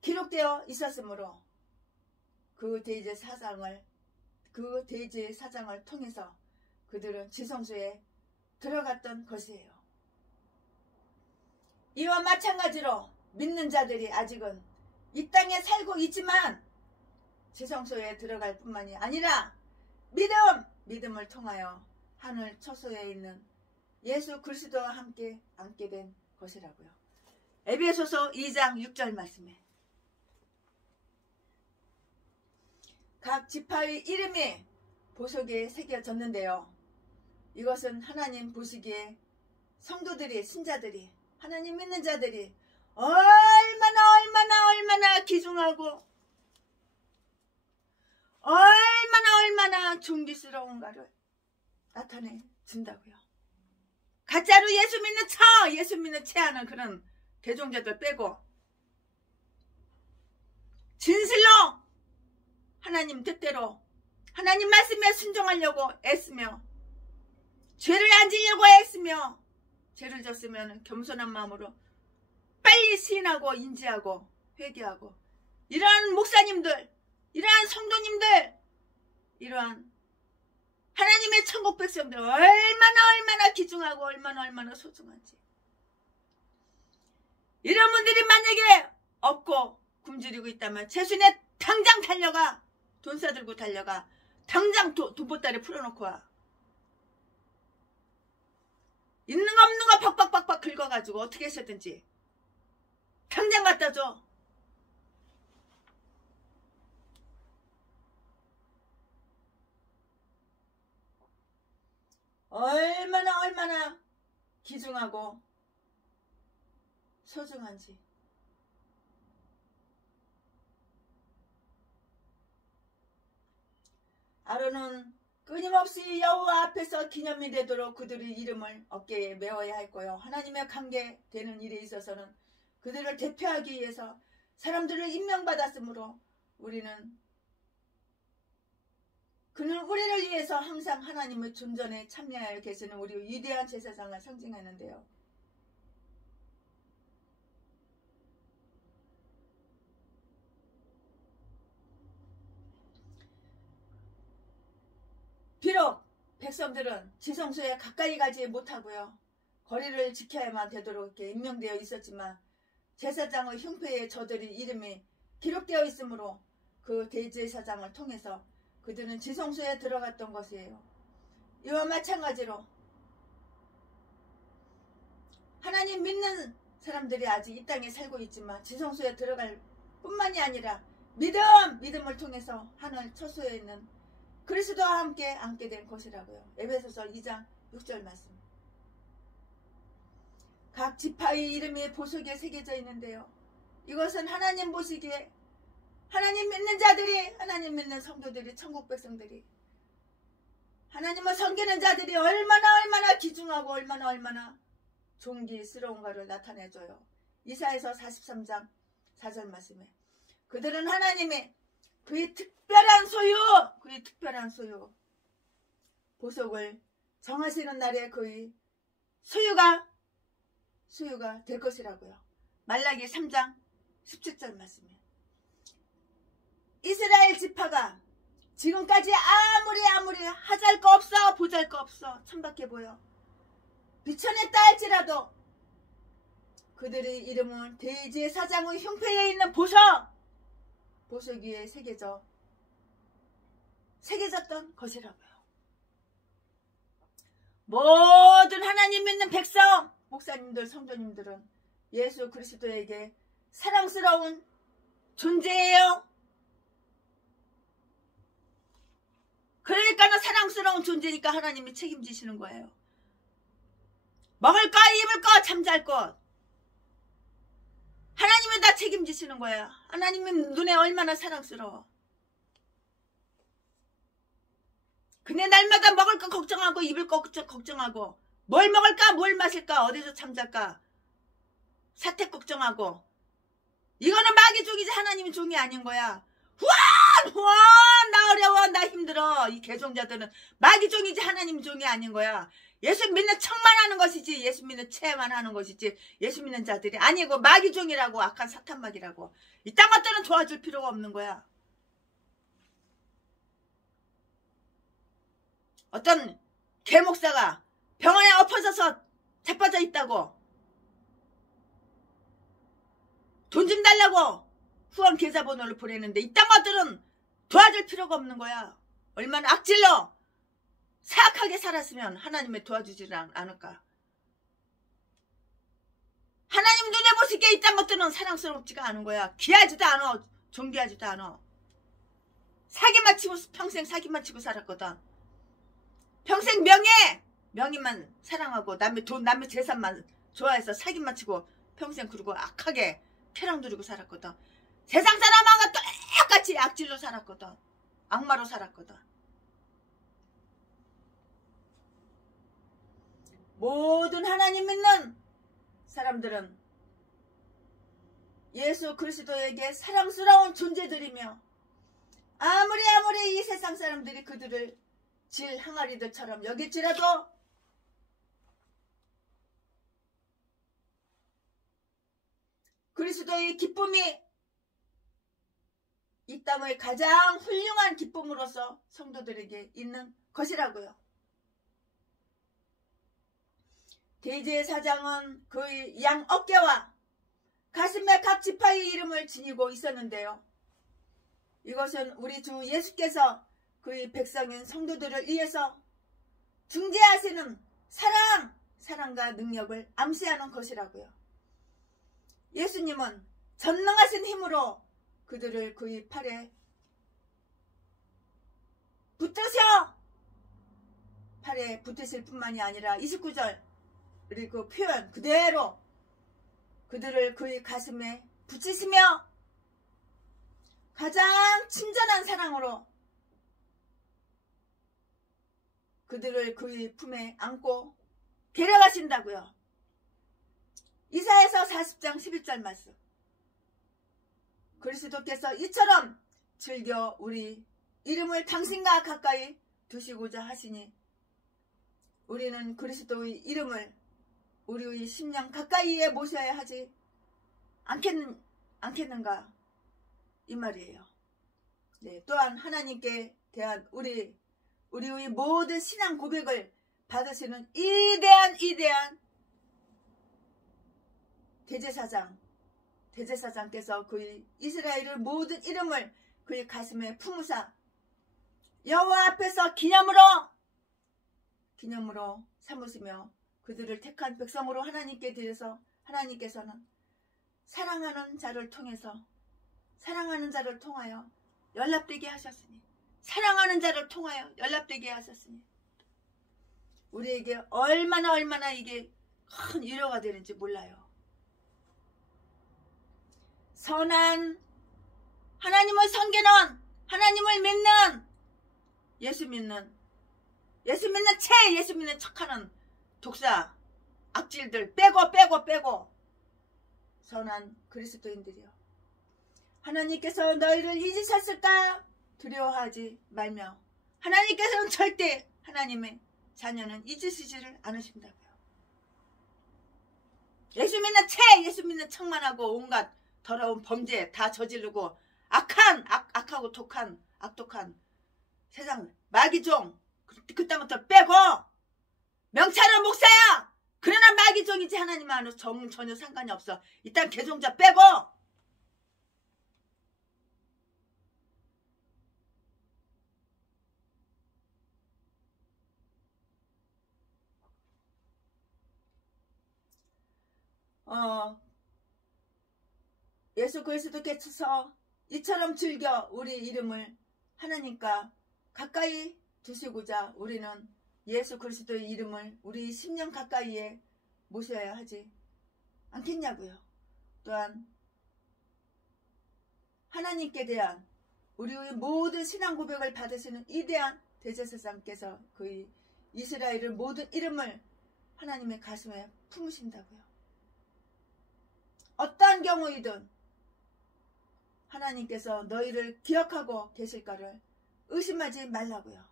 기록되어 있었으므로 그 대제사장을 통해서 그들은 지성소에 들어갔던 것이에요. 이와 마찬가지로 믿는 자들이 아직은 이 땅에 살고 있지만 지성소에 들어갈 뿐만이 아니라 믿음을 통하여 하늘 처소에 있는 예수 그리스도와 함께 앉게 된 것이라고요. 에베소서 2장 6절 말씀에 각 지파의 이름이 보석에 새겨졌는데요. 이것은 하나님 보시기에 성도들이, 신자들이, 하나님 믿는 자들이 얼마나 귀중하고 얼마나 존귀스러운가를 나타내 준다고요. 가짜로 예수 믿는 체하는 그런 대종자들 빼고 진실로 하나님 뜻대로 하나님 말씀에 순종하려고 애쓰며 죄를 안 지려고 애쓰며 죄를 졌으면 겸손한 마음으로 빨리 시인하고 인지하고 회개하고 이러한 목사님들, 이러한 성도님들, 이러한 하나님의 천국 백성들 얼마나 귀중하고 얼마나 소중한지. 이런 분들이 만약에 없고 굶주리고 있다면 최순에 당장 달려가, 돈 싸들고 달려가, 당장 돈보따리 풀어놓고 와. 있는 거 없는 거 박박박박 긁어가지고 어떻게 하셨든지 당장 갖다 줘. 얼마나 귀중하고 소중한지. 아론은 끊임없이 여호와 앞에서 기념이 되도록 그들의 이름을 어깨에 메어야 했고요. 하나님의 관계되는 일에 있어서는 그들을 대표하기 위해서 사람들을 임명받았으므로 그는 우리를 위해서 항상 하나님의 존전에 참여하여 계시는 우리 위대한 제사장을 상징하는데요. 비록 백성들은 지성소에 가까이 가지 못하고요. 거리를 지켜야만 되도록 이렇게 임명되어 있었지만 제사장의 흉패에 저들의 이름이 기록되어 있으므로 그 대제사장을 통해서 그들은 지성소에 들어갔던 것이에요. 이와 마찬가지로 하나님 믿는 사람들이 아직 이 땅에 살고 있지만 지성소에 들어갈 뿐만이 아니라 믿음을 통해서 하늘 처소에 있는 그리스도와 함께 앉게 된 것이라고요. 에베소서 2장 6절 말씀. 각 지파의 이름이 보석에 새겨져 있는데요. 이것은 하나님 보시기에 하나님 믿는 자들이, 하나님 믿는 성도들이, 천국 백성들이, 하나님을 섬기는 자들이 얼마나 귀중하고 얼마나 존귀스러운가를 나타내줘요. 이사야서 43장 4절 말씀에 그들은 하나님의 그의 특별한 소유 보석을 정하시는 날에 그의 소유가 될 것이라고요. 말라기 3장 17절 말씀에 이스라엘 지파가 지금까지 아무리 하잘 거 없어 보잘 거 없어 천박해 보여 비천했다 할지라도 그들의 이름은 대제사장의 흉패에 있는 보석 위에 새겨졌던 것이라고요. 모든 하나님 믿는 백성, 목사님들, 성도님들은 예수 그리스도에게 사랑스러운 존재예요. 그러니까 사랑스러운 존재니까 하나님이 책임지시는 거예요. 먹을 것, 입을 것, 잠잘 것 하나님은 다 책임지시는 거야. 하나님은 눈에 얼마나 사랑스러워. 근데 날마다 먹을 거 걱정하고 입을 거 걱정하고 뭘 먹을까 뭘 마실까 어디서 잠잘까 사택 걱정하고 이거는 마귀 종이지 하나님의 종이 아닌 거야. 후원 나 어려워 나 힘들어. 이 개종자들은 마귀 종이지 하나님 종이 아닌 거야. 예수 믿는 척만 하는 것이지 예수 믿는 체만 하는 것이지 예수 믿는 자들이 아니고 마귀 종이라고 악한 사탄 마귀라고. 이딴 것들은 도와줄 필요가 없는 거야. 어떤 개목사가 병원에 엎어져서 자빠져 있다고 돈 좀 달라고 후원 계좌번호를 보내는데 이딴 것들은 도와줄 필요가 없는 거야. 얼마나 악질로 사악하게 살았으면 하나님의 도와주지 않을까. 하나님 눈에 보시기에 이딴 것들은 사랑스럽지가 않은 거야. 귀하지도 않아. 존귀하지도 않아. 사기만 치고 평생 사기만 치고 살았거든. 평생 명예만 사랑하고 남의 돈 남의 재산만 좋아해서 사기만 치고 평생 그러고 악하게 쾌락 누리고 살았거든. 세상 사람하고 똑같이 악질로 살았거든. 악마로 살았거든. 모든 하나님 믿는 사람들은 예수 그리스도에게 사랑스러운 존재들이며 아무리 이 세상 사람들이 그들을 질 항아리들처럼 여길지라도 그리스도의 기쁨이 이 땅의 가장 훌륭한 기쁨으로서 성도들에게 있는 것이라고요. 대제사장은 그의 양 어깨와 가슴에 각 지파의 이름을 지니고 있었는데요. 이것은 우리 주 예수께서 그의 백성인 성도들을 위해서 중재하시는 사랑과 능력을 암시하는 것이라고요. 예수님은 전능하신 힘으로 그들을 그의 팔에 붙으실 뿐만이 아니라 29절 그리고 표현 그대로 그들을 그의 가슴에 붙이시며 가장 친절한 사랑으로 그들을 그의 품에 안고 데려가신다고요. 이사야서 40장 11절 말씀. 그리스도께서 이처럼 즐겨 우리 이름을 당신과 가까이 두시고자 하시니 우리는 그리스도의 이름을 우리의 심령 가까이에 모셔야 하지 않겠는가 이 말이에요. 네, 또한 하나님께 대한 우리의 모든 신앙 고백을 받으시는 위대한 대제사장께서 그의 이스라엘의 모든 이름을 그의 가슴에 품으사 여호와 앞에서 기념으로 삼으시며 그들을 택한 백성으로 하나님께 드려서 하나님께서는 사랑하는 자를 통하여 연락되게 하셨으니 우리에게 얼마나 이게 큰 위로가 되는지 몰라요. 선한 하나님의 선계는 하나님을 믿는 예수 믿는 척하는 독사 악질들 빼고 선한 그리스도인들이요. 하나님께서 너희를 잊으셨을까 두려워하지 말며 하나님께서는 절대 하나님의 자녀는 잊으시지를 않으신다고요. 예수 믿는 척만 하고 온갖 더러운 범죄 다 저지르고 악하고 악독한 세상 마귀종 그때부터 빼고 명찰은 목사야. 그러나 마귀종이지 하나님과는 전혀 상관이 없어. 일단 개종자 빼고 예수 그리스도께서 이처럼 즐겨 우리 이름을 하나님과 가까이 두시고자 우리는 예수 그리스도의 이름을 우리 심령 가까이에 모셔야 하지 않겠냐고요. 또한 하나님께 대한 우리의 모든 신앙 고백을 받으시는 위대한 대제사장께서 그의 이스라엘의 모든 이름을 하나님의 가슴에 품으신다고요. 어떠한 경우이든 하나님께서 너희를 기억하고 계실까를 의심하지 말라고요.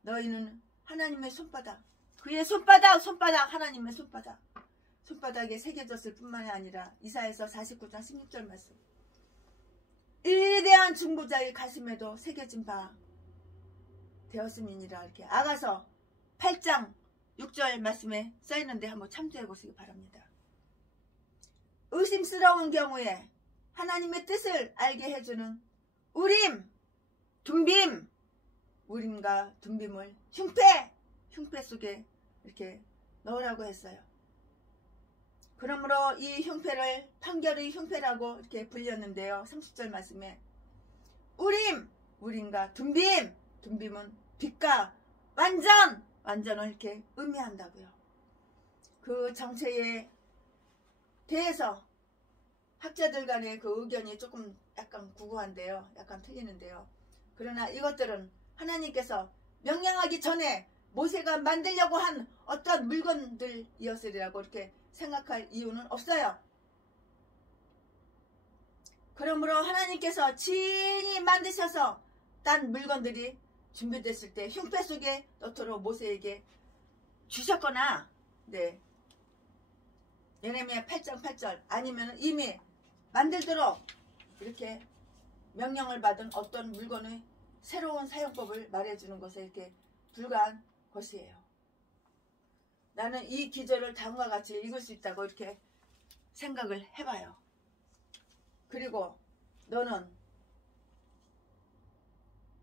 너희는 하나님의 손바닥, 그의 손바닥, 하나님의 손바닥에 새겨졌을 뿐만이 아니라 이사야서 49장 16절 말씀. 위대한 중보자의 가슴에도 새겨진 바 되었음이니라. 이렇게 아가서 8장 6절 말씀에 써있는데 한번 참조해 보시기 바랍니다. 의심스러운 경우에 하나님의 뜻을 알게 해주는 우림, 둠빔, 우림과 둠빔을 흉패 속에 이렇게 넣으라고 했어요. 그러므로 이 흉패를 판결의 흉패라고 이렇게 불렸는데요. 30절 말씀에 우림과 둠빔은 빛과 완전을 이렇게 의미한다고요. 그 정체에 대해서 학자들 간의 그 의견이 조금 약간 구구한데요. 약간 틀리는데요. 그러나 이것들은 하나님께서 명령하기 전에 모세가 만들려고 한 어떤 물건들이었으리라고 이렇게 생각할 이유는 없어요. 그러므로 하나님께서 친히 만드셔서 딴 물건들이 준비됐을 때 흉패 속에 넣도록 모세에게 주셨거나, 네, 예레미야 8장 8절 아니면 이미 만들도록 이렇게 명령을 받은 어떤 물건의 새로운 사용법을 말해주는 것에 이렇게 불과한 것이에요. 나는 이 기절을 다음과 같이 읽을 수 있다고 이렇게 생각을 해봐요. 그리고 너는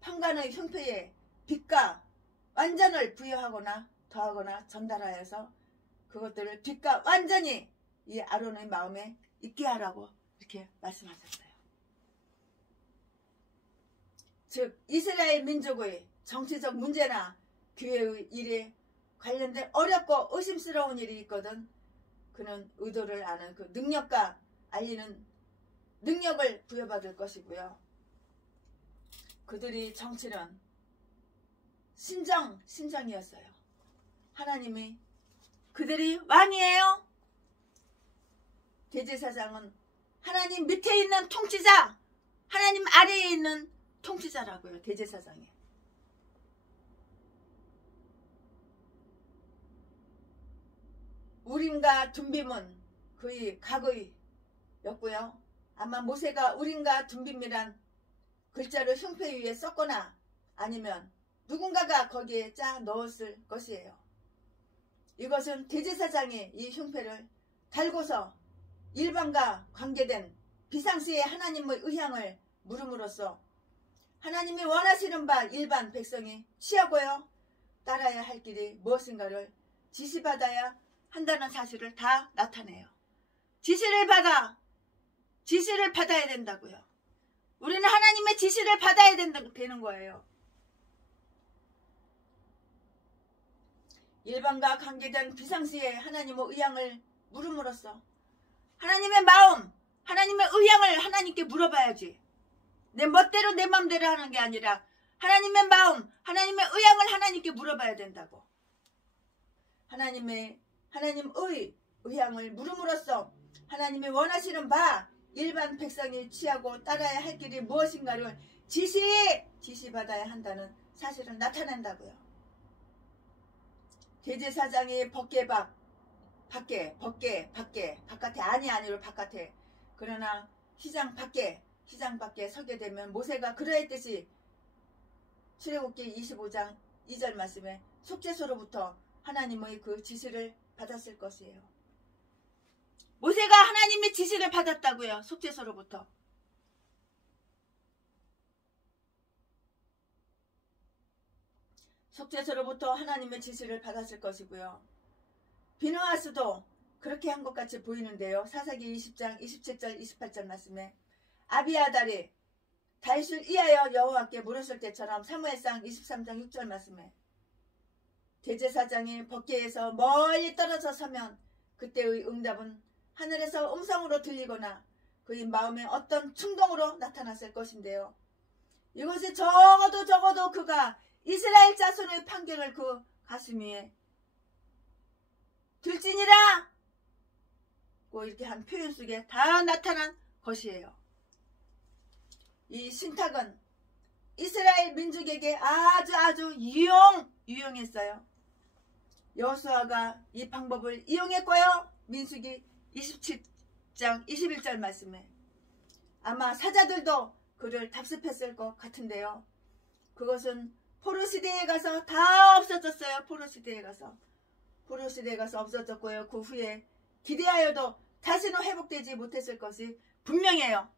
판관의 흉패에 빛과 완전을 부여하거나 더하거나 전달하여서 그것들을 빛과 완전히 이 아론의 마음에 있게 하라고 이렇게 말씀하셨어요. 즉 이스라엘 민족의 정치적 문제나 교회의 일에 관련된 어렵고 의심스러운 일이 있거든 그는 의도를 아는 그 능력과 알리는 능력을 부여받을 것이고요. 그들이 정치는 신정이었어요. 하나님이 그들이 왕이에요. 대제사장은 하나님 밑에 있는 통치자, 하나님 아래에 있는 통치자라고요. 대제사장이. 우림과 둠빔은 그의 각의였고요. 아마 모세가 우림과 둠빔이란 글자를 흉패 위에 썼거나 아니면 누군가가 거기에 짜 넣었을 것이에요. 이것은 대제사장이 이 흉패를 달고서 일반과 관계된 비상시에 하나님의 의향을 물음으로써 하나님이 원하시는 바 일반 백성이 취하고요 따라야 할 길이 무엇인가를 지시받아야 한다는 사실을 다 나타내요. 지시를 받아야 된다고요. 우리는 하나님의 지시를 받아야 되는 거예요. 일반과 관계된 비상시에 하나님의 의향을 물음으로써 하나님의 마음, 하나님의 의향을 하나님께 물어봐야지. 내 멋대로 내 맘대로 하는 게 아니라 하나님의 마음, 하나님의 의향을 하나님께 물어봐야 된다고. 하나님의 의향을 물음으로써 하나님이 원하시는 바 일반 백성이 취하고 따라야 할 길이 무엇인가를 지시받아야 한다는 사실을 나타낸다고요. 대제사장이 바깥에 아니로 바깥에 그러나 시장 밖에 서게 되면 모세가 그러했듯이 출애굽기 25장 2절 말씀에 속죄소로부터 하나님의 그 지시를 받았을 것이에요. 모세가 하나님의 지시를 받았다고요. 속죄소로부터. 속죄소로부터 하나님의 지시를 받았을 것이고요. 비느하스도 그렇게 한 것 같이 보이는데요. 사사기 20장 27절 28절 말씀에 아비아달이 다윗을 위하여 여호와께 물었을 때처럼 사무엘상 23장 6절 말씀에 대제사장이 법궤에서 멀리 떨어져 서면 그때의 응답은 하늘에서 음성으로 들리거나 그의 마음에 어떤 충동으로 나타났을 것인데요. 이것이 적어도 그가 이스라엘 자손의 판결을 그 가슴 위에 들지니라 이렇게 한 표현 속에 다 나타난 것이에요. 이 신탁은 이스라엘 민족에게 아주 유용했어요. 여호수아가 이 방법을 이용했고요. 민수기 27장 21절 말씀에 아마 사자들도 그를 답습했을 것 같은데요. 그것은 포로시대에 가서 다 없어졌어요. 포로시대에 가서 없어졌고요. 그 후에 기대하여도 다시는 회복되지 못했을 것이 분명해요.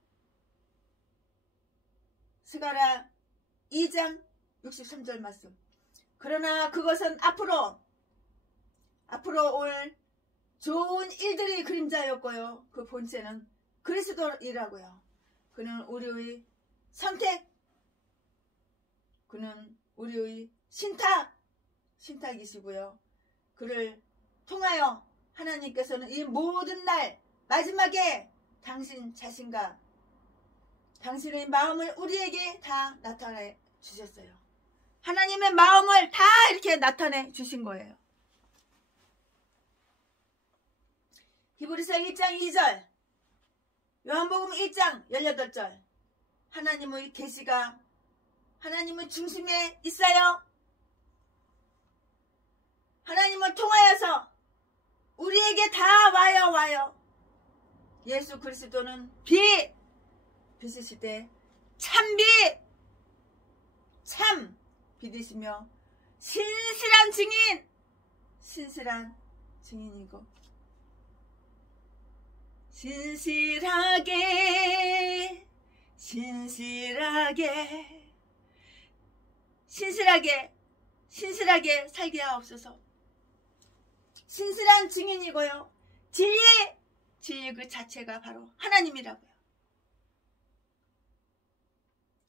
스가랴 2장 63절 말씀. 그러나 그것은 앞으로 올 좋은 일들의 그림자였고요. 그 본체는 그리스도이라고요. 그는 우리의 선택, 그는 우리의 신탁이시고요. 그를 통하여 하나님께서는 이 모든 날 마지막에 당신 자신과 당신의 마음을 우리에게 다 나타내 주셨어요. 하나님의 마음을 다 이렇게 나타내 주신 거예요. 히브리서 1장 2절, 요한복음 1장 18절, 하나님의 계시가 하나님의 중심에 있어요. 하나님을 통하여서 우리에게 다 와요. 예수 그리스도는 빛이시되 참 빛이시며 신실한 증인이고 신실하게 살게 하옵소서. 신실한 증인이고요. 진리 그 자체가 바로 하나님이라고요.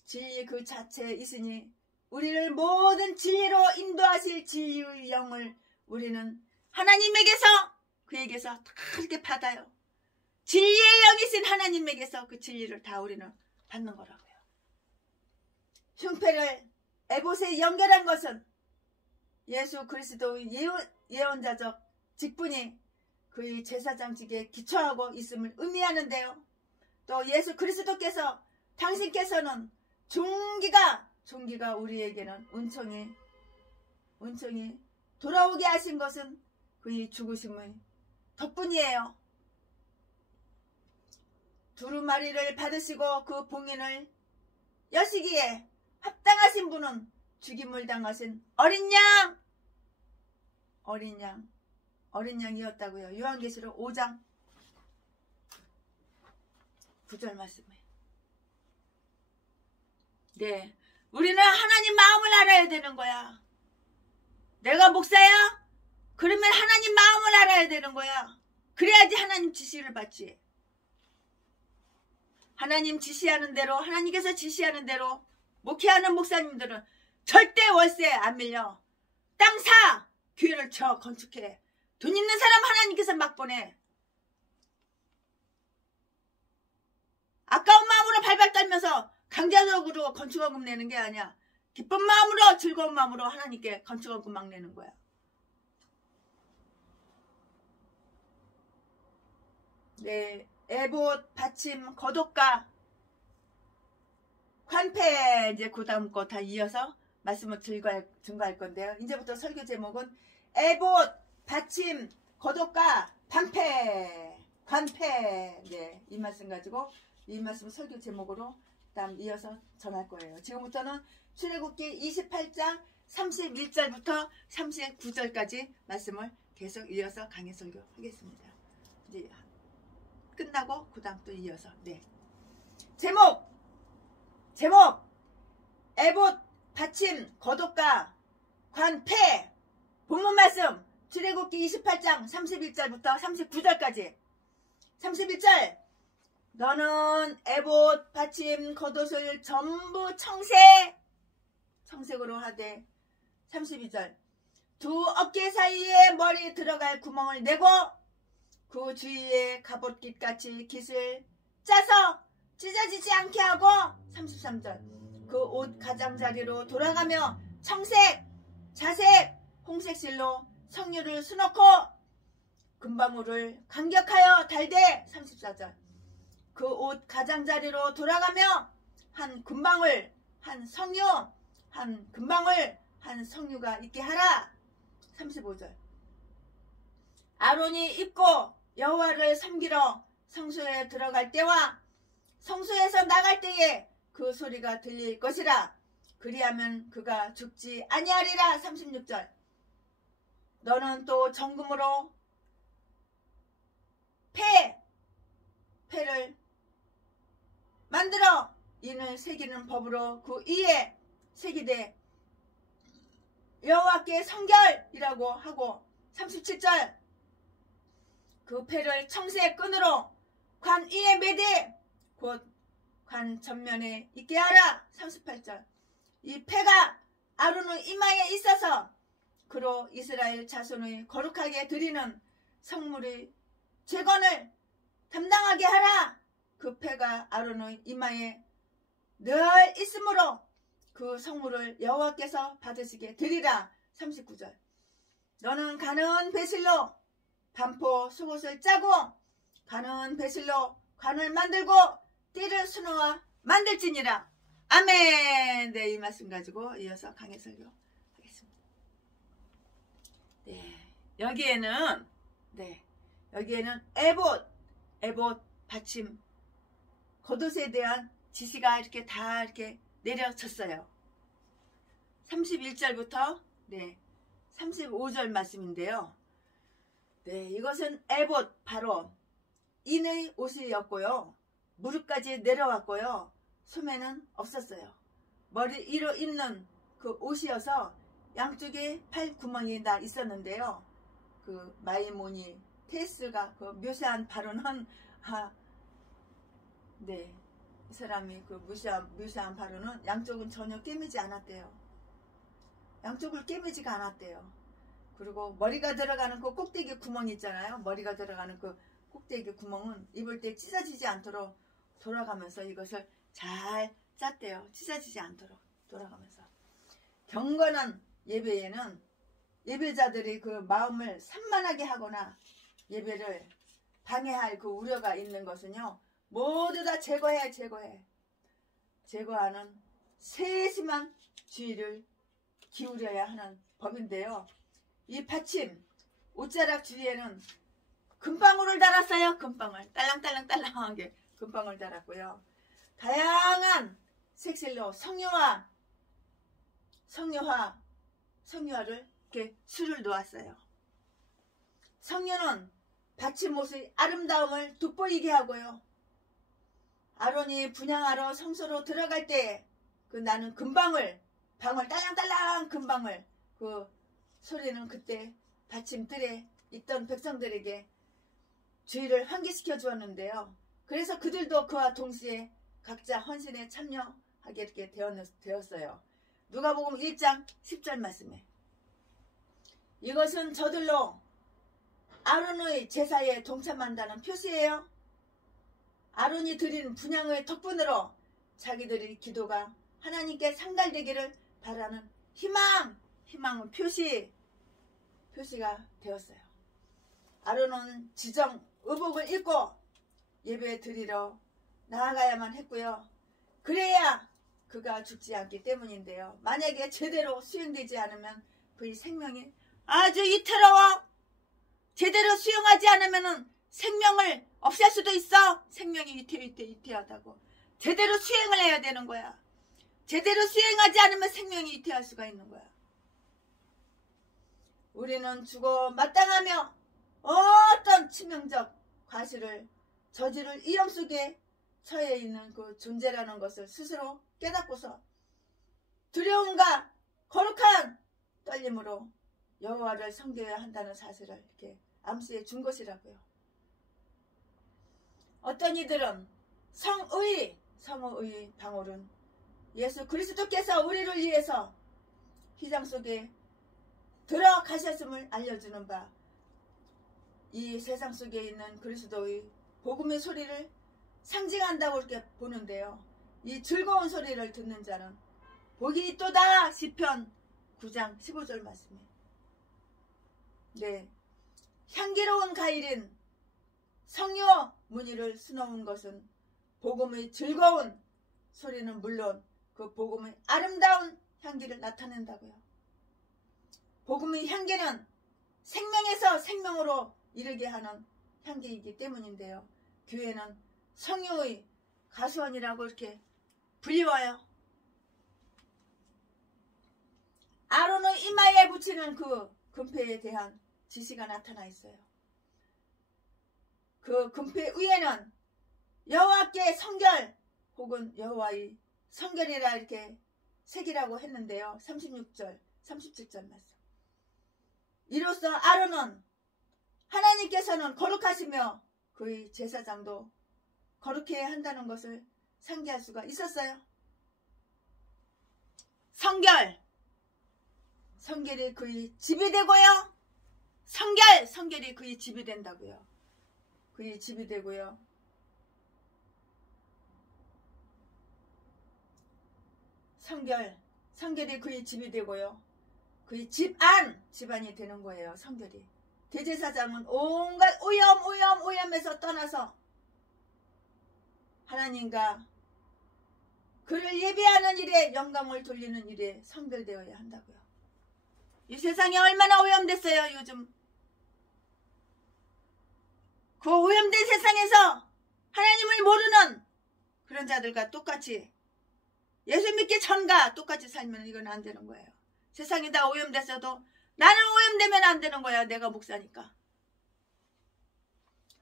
진리 그 자체에 있으니 우리를 모든 진리로 인도하실 진리의 영을 우리는 하나님에게서 그에게서 다 이렇게 받아요. 진리의 영이신 하나님에게서 그 진리를 다 우리는 받는 거라고요. 흉패를 에봇에 연결한 것은 예수 그리스도의 예언자적 직분이 그의 제사장직에 기초하고 있음을 의미하는데요. 또 예수 그리스도께서 당신께서는 종기가 우리에게는 은총이 돌아오게 하신 것은 그의 죽으심의 덕분이에요. 두루마리를 받으시고 그 봉인을 여시기에 합당하신 분은 죽임을 당하신 어린 양이었다고요. 요한계시록 5장 9절 말씀에. 네, 우리는 하나님 마음을 알아야 되는 거야. 내가 목사야? 그러면 하나님 마음을 알아야 되는 거야. 그래야지 하나님 지시를 받지. 하나님 지시하는 대로, 하나님께서 지시하는 대로 목회하는 목사님들은 절대 월세 안 밀려. 땅 사! 교회를 쳐 건축해. 돈 있는 사람 하나님께서 막 보내. 아까운 마음으로 발발 떨면서 강제적으로 건축원금 내는 게 아니야. 기쁜 마음으로, 즐거운 마음으로 하나님께 건축원금 막 내는 거야. 네, 에봇, 받침, 거독가, 관패, 이제 그 다음 거 다 이어서 말씀을 증거할 건데요. 이제부터 설교 제목은 에봇, 받침, 거독가, 관패. 네, 이 말씀 가지고 이 말씀 설교 제목으로 다음 이어서 전할 거예요. 지금부터는 출애굽기 28장 31절부터 39절까지 말씀을 계속 이어서 강해 설교하겠습니다. 이제 끝나고 그 다음 또 이어서. 네. 제목 에봇, 받침, 거독가, 관패. 본문 말씀 출애굽기 28장 31절부터 39절까지. 31절 너는 에봇, 받침, 겉옷을 전부 청색으로 하되. 32절 두 어깨 사이에 머리 들어갈 구멍을 내고 그 주위에 갑옷깃같이 깃을 짜서 찢어지지 않게 하고. 33절 그 옷 가장자리로 돌아가며 청색, 자색, 홍색 실로 석류를 수놓고 금방울을 간격하여 달되. 34절 그 옷 가장자리로 돌아가며 한 금방울, 한 석류, 한 금방울, 한 석류가 있게 하라. 35절 아론이 입고 여호와를 섬기러 성소에 들어갈 때와 성소에서 나갈 때에 그 소리가 들릴 것이라. 그리하면 그가 죽지 아니하리라. 36절 너는 또 정금으로 패를 만들어 인을 새기는 법으로 그 위에 새기되 여호와께 성결이라고 하고. 37절 그 패를 청색 끈으로 관 위에 매되 곧 관 전면에 있게 하라. 38절 이 패가 아론의 이마에 있어서 그로 이스라엘 자손의 거룩하게 드리는 성물의 재건을 담당하게 하라. 그 패가 아론의 이마에 늘 있으므로 그 성물을 여호와께서 받으시게 드리라. 39절 너는 가는 배실로 반포 속옷을 짜고 가는 배실로 관을 만들고 띠를 수놓아 만들지니라. 아멘. 네, 이 말씀 가지고 이어서 강해 설교하겠습니다. 네, 여기에는 에봇, 받침, 겉옷에 대한 지시가 이렇게 다 이렇게 내려졌어요. 31절부터 35절 말씀인데요. 네, 이것은 에봇, 바로 인의 옷이었고요. 무릎까지 내려왔고요. 소매는 없었어요. 머리 위로 입는 그 옷이어서 양쪽에 팔 구멍이 다 있었는데요. 그 마이모니 테스가 그 묘사한 바로는 네, 이 사람이 그 묘사한 바로는 양쪽은 전혀 꿰매지 않았대요. 양쪽을 꿰매지가 않았대요. 그리고 머리가 들어가는 그 꼭대기 구멍 있잖아요. 머리가 들어가는 그 꼭대기 구멍은 입을 때 찢어지지 않도록 돌아가면서 이것을 잘 짰대요. 찢어지지 않도록 돌아가면서. 경건한 예배에는 예배자들이 그 마음을 산만하게 하거나 예배를 방해할 그 우려가 있는 것은요, 모두 다 제거하는 세심한 주의를 기울여야 하는 법인데요. 이 받침 옷자락 주위에는 금방울을 달았어요. 금방울 딸랑딸랑딸랑하게 금방울 달았고요. 다양한 색실로 성유화를 이렇게 수를 놓았어요. 성유는 받침 옷의 아름다움을 돋보이게 하고요. 아론이 분향하러 성소로 들어갈 때 그 나는 금방울, 방울 딸랑딸랑 금방울 그 소리는 그때 받침들에 있던 백성들에게 주의를 환기시켜 주었는데요. 그래서 그들도 그와 동시에 각자 헌신에 참여하게 이렇게 되었어요. 누가복음 1장 10절 말씀에 이것은 저들로 아론의 제사에 동참한다는 표시예요. 아론이 드린 분향의 덕분으로 자기들의 기도가 하나님께 상달되기를 바라는 희망은 표시가 되었어요. 아론은 지정 의복을 입고 예배 드리러 나아가야만 했고요. 그래야 그가 죽지 않기 때문인데요. 만약에 제대로 수행되지 않으면 그의 생명이 아주 위태로워. 제대로 수행하지 않으면 생명을 없앨 수도 있어. 생명이 위태하다고. 제대로 수행을 해야 되는 거야. 제대로 수행하지 않으면 생명이 위태할 수가 있는 거야. 우리는 죽어 마땅하며 어떤 치명적 과실을 저지를 위험 속에 처해 있는 그 존재라는 것을 스스로 깨닫고서 두려움과 거룩한 떨림으로 여호와를 섬겨야 한다는 사실을 이렇게 암시해 준 것이라고요. 어떤 이들은 성의 방울은 예수 그리스도께서 우리를 위해서 휘장 속에 들어가셨음을 알려주는 바, 이 세상 속에 있는 그리스도의 복음의 소리를 상징한다고 이렇게 보는데요. 이 즐거운 소리를 듣는 자는 복이 있도다. 시편 9장 15절 말씀에 향기로운 가일인 성료 무늬를 수놓은 것은 복음의 즐거운 소리는 물론 그 복음의 아름다운 향기를 나타낸다고요. 복음의 향기는 생명에서 생명으로 이르게 하는 향기이기 때문인데요. 교회는 성유의 가수원이라고 이렇게 불리워요. 아론의 이마에 붙이는 그 금패에 대한 지시가 나타나 있어요. 그 금패 위에는 여호와께 성결 혹은 여호와의 성결이라 이렇게 새기라고 했는데요. 36절 37절 말씀. 이로써 아론은 하나님께서는 거룩하시며 그의 제사장도 거룩해야 한다는 것을 상기할 수가 있었어요. 성결이 그의 집이 되고요. 성결이 그의 집이 된다고요. 그의 집이 되고요. 성결이 그의 집이 되고요. 그의 집안이 되는 거예요. 성결이. 대제사장은 온갖 오염에서 떠나서 하나님과 그를 예배하는 일에 영광을 돌리는 일에 성결되어야 한다고요. 이 세상이 얼마나 오염됐어요. 요즘 그 오염된 세상에서 하나님을 모르는 그런 자들과 똑같이 예수 믿기 전과 똑같이 살면 이건 안 되는 거예요. 세상이 다 오염됐어도 나는 오염되면 안 되는 거야. 내가 목사니까.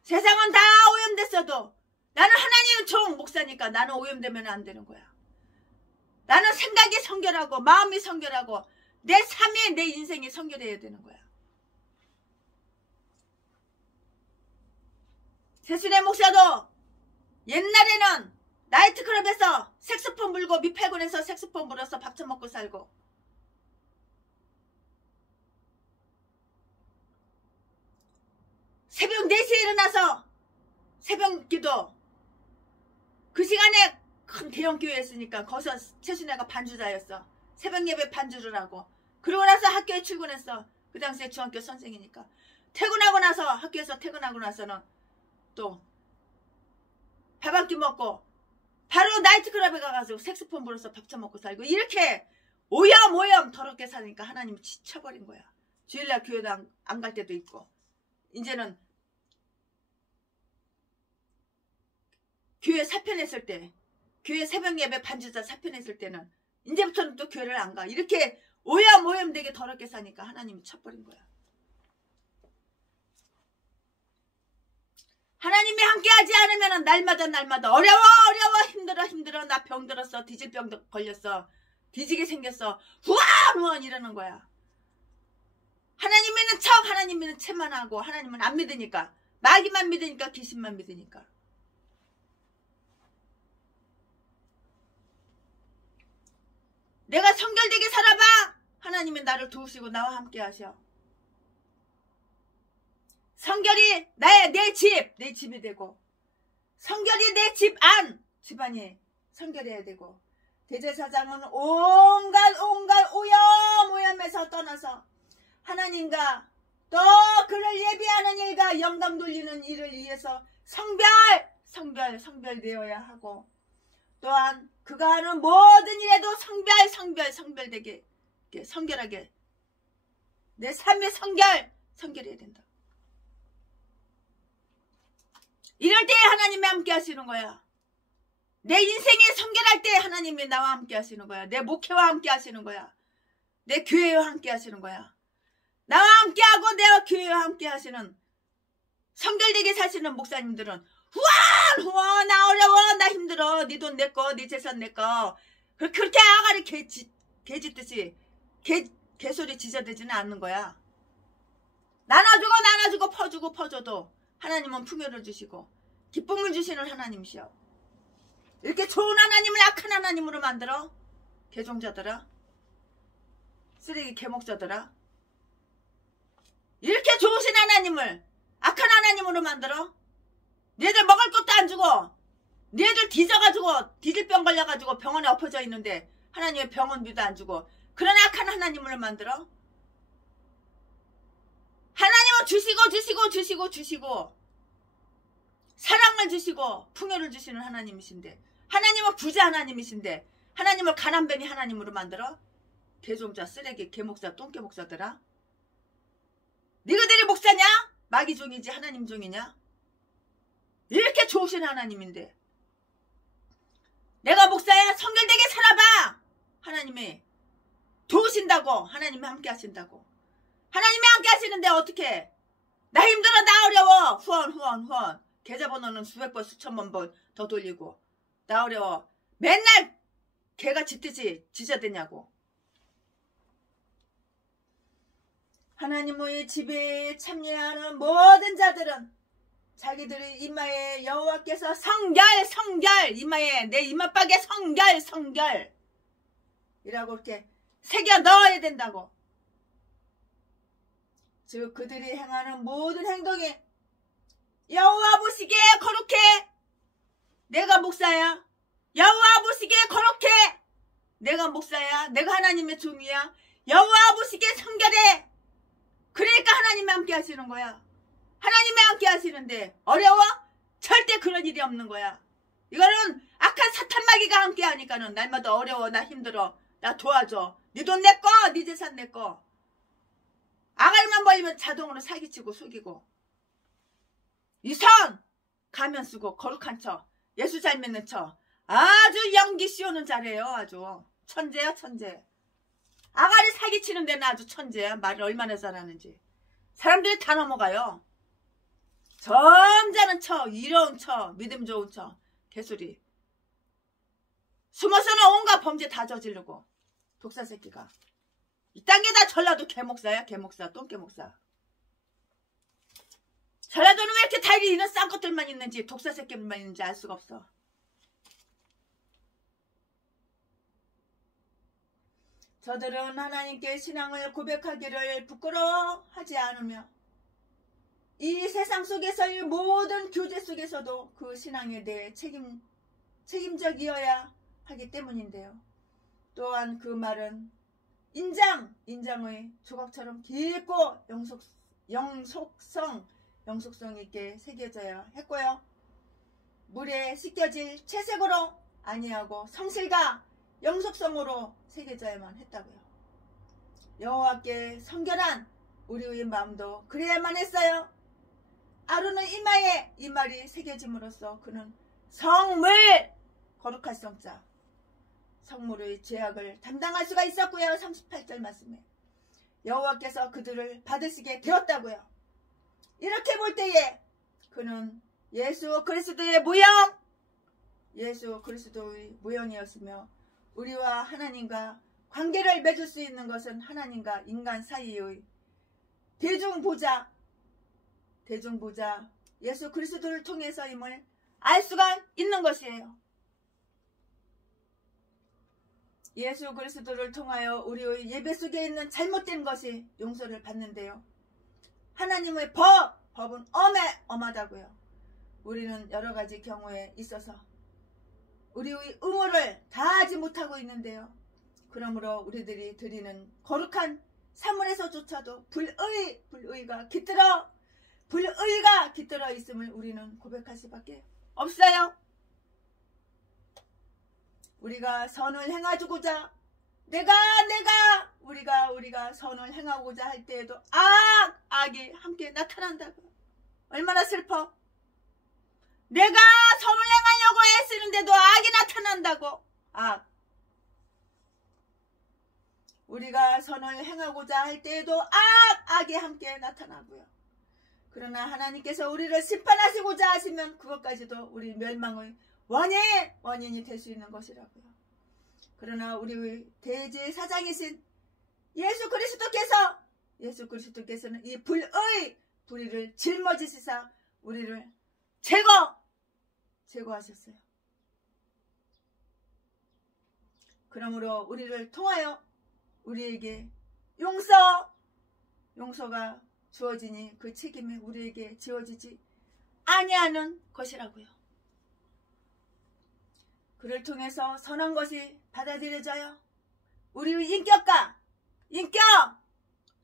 세상은 다 오염됐어도 나는 하나님 종 목사니까 나는 오염되면 안 되는 거야. 나는 생각이 성결하고 마음이 성결하고 내 삶이 내 인생이 성결해야 되는 거야. 세순의 목사도 옛날에는 나이트클럽에서 색소폰 불고 미팔군에서 색소폰 불어서 밥 처먹고 살고 새벽 4시에 일어나서 새벽 기도 그 시간에 큰 대형 교회였으니까 거기서 최순애가 반주자였어. 새벽 예배 반주를 하고 그러고 나서 학교에 출근했어. 그 당시에 중학교 선생이니까 퇴근하고 나서 학교에서 퇴근하고 나서는 또 밥 한 끼 먹고 바로 나이트클럽에 가가지고 색소폰 불어서 밥 처먹고 살고 이렇게 오염 더럽게 사니까 하나님이 지쳐버린 거야. 주일날 교회도 안 갈 때도 있고 이제는 교회 사표냈을 때 교회 새벽 예배 반주자 사표냈을 때는 이제부터는 또 교회를 안 가. 이렇게 오염 되게 더럽게 사니까 하나님이 쳐버린 거야. 하나님이 함께하지 않으면 날마다 어려워 힘들어 나 병 들었어 뒤질병 걸렸어 뒤지게 생겼어 후원 이러는 거야. 하나님 믿는 척 하나님 믿는 채만 하고 하나님은 안 믿으니까 마귀만 믿으니까 귀신만 믿으니까. 내가 성결되게 살아봐. 하나님은 나를 도우시고 나와 함께 하셔. 성결이 내 집이 되고 성결이 내 집 안 집안이 성결해야 되고 대제사장은 온갖 오염에서 떠나서 하나님과 또 그를 예비하는 일과 영광 돌리는 일을 위해서 성별되어야 하고 또한 그가 하는 모든 일에도 성별되게 성결하게 내 삶의 성결해야 된다. 이럴 때 하나님이 함께 하시는 거야. 내 인생이 성결할 때 하나님이 나와 함께 하시는 거야. 내 목회와 함께 하시는 거야. 내 교회와 함께 하시는 거야. 나와 함께하고 내 교회와 함께 하시는 성결되게 사시는 목사님들은 후원 나 어려워 나 힘들어 네 돈 내꺼 네 재산 내꺼 그렇게 아가리 개짖듯이 개소리 지저대지는 않는 거야. 나눠주고 퍼줘도 하나님은 풍요를 주시고 기쁨을 주시는 하나님이시여. 이렇게 좋은 하나님을 악한 하나님으로 만들어? 개종자들아 쓰레기 개목자들아 이렇게 좋으신 하나님을 악한 하나님으로 만들어? 니들 먹을 것도 안 주고 니들 뒤져가지고 뒤질병 걸려가지고 병원에 엎어져 있는데 하나님의 병원비도 안 주고 그런 악한 하나님을 만들어? 하나님은 주시고 사랑을 주시고 풍요를 주시는 하나님이신데 하나님은 부자 하나님이신데 하나님을 가난뱅이 하나님으로 만들어? 개종자 쓰레기 개목자 똥개목자들아 니가들이 목사냐? 마귀 종이지 하나님 종이냐? 이렇게 좋으신 하나님인데 내가 목사야 성결되게 살아봐. 하나님이 도우신다고 하나님이 함께 하신다고 하나님이 함께 하시는데 어떻게 나 힘들어 나 어려워 후원 계좌번호는 수백 번 수천만 번 더 돌리고 나 어려워 맨날 개가 짖듯이 짖어대냐고. 하나님의 집에 참여하는 모든 자들은 자기들의 이마에 여호와께서 성결 이마에 내 이마박에 성결 이라고 이렇게 새겨 넣어야 된다고. 즉 그들이 행하는 모든 행동이 여호와 보시기에 거룩해. 내가 목사야. 여호와 보시기에 거룩해. 내가 목사야. 내가 하나님의 종이야. 여호와 보시기에 성결해. 그러니까 하나님이 함께 하시는 거야. 하나님이 함께 하시는데 어려워? 절대 그런 일이 없는 거야. 이거는 악한 사탄 마귀가 함께 하니까는 날마다 어려워 나 힘들어 나 도와줘 네 돈 내 거 네 재산 내 거. 아가리만 벌리면 자동으로 사기치고 속이고 이 선 가면 쓰고 거룩한 척 예수 잘 믿는 척 아주 연기 씌우는 잘해요. 아주 천재야 천재. 아가리 사기치는 데는 아주 천재야. 말을 얼마나 잘하는지 사람들이 다 넘어가요. 점잖은 척 이로운 척 믿음 좋은 척 개소리 숨어서는 온갖 범죄 다 저지르고 독사 새끼가 이딴 게 다 전라도 개목사야. 개목사 똥개목사. 전라도는 왜 이렇게 달리 이런 싼 것들만 있는지 독사 새끼들만 있는지 알 수가 없어. 저들은 하나님께 신앙을 고백하기를 부끄러워하지 않으며 이 세상 속에서의 모든 교제 속에서도 그 신앙에 대해 책임적이어야 하기 때문인데요. 또한 그 말은 인장의 조각처럼 깊고 영속성 있게 새겨져야 했고요. 물에 씻겨질 채색으로 아니하고 성실과 영속성으로 새겨져야만 했다고요. 여호와께 성결한 우리의 마음도 그래야만 했어요. 아론은 이마에 이 말이 새겨짐으로써 그는 성물, 거룩할 성자, 성물의 죄악을 담당할 수가 있었고요. 38절 말씀에 여호와께서 그들을 받으시게 되었다고요. 이렇게 볼 때에 그는 예수 그리스도의 무형, 예수 그리스도의 무형이었으며 우리와 하나님과 관계를 맺을 수 있는 것은 하나님과 인간 사이의 대중보자 예수 그리스도를 통해서임을 알 수가 있는 것이에요. 예수 그리스도를 통하여 우리의 예배 속에 있는 잘못된 것이 용서를 받는데요. 하나님의 법은 엄하다고요. 우리는 여러 가지 경우에 있어서 우리의 의무를 다하지 못하고 있는데요. 그러므로 우리들이 드리는 거룩한 사물에서조차도 불의가 깃들어 있음을 우리는 고백할 수밖에 없어요. 우리가 선을 행하고자 우리가 선을 행하고자 할 때에도 악이 함께 나타난다고. 얼마나 슬퍼. 내가 선을 행하려고 애쓰는데도 악이 나타난다고. 우리가 선을 행하고자 할 때에도 악이 함께 나타나고요. 그러나 하나님께서 우리를 심판하시고자 하시면 그것까지도 우리 멸망의 원인이 될 수 있는 것이라고요. 그러나 우리의 대제사장이신 예수 그리스도께서는 이 불의를 짊어지시사 우리를 제거하셨어요. 그러므로 우리를 통하여 우리에게 용서가 주어지니 그 책임이 우리에게 지어지지 아니하는 것이라고요. 그를 통해서 선한 것이 받아들여져요. 우리의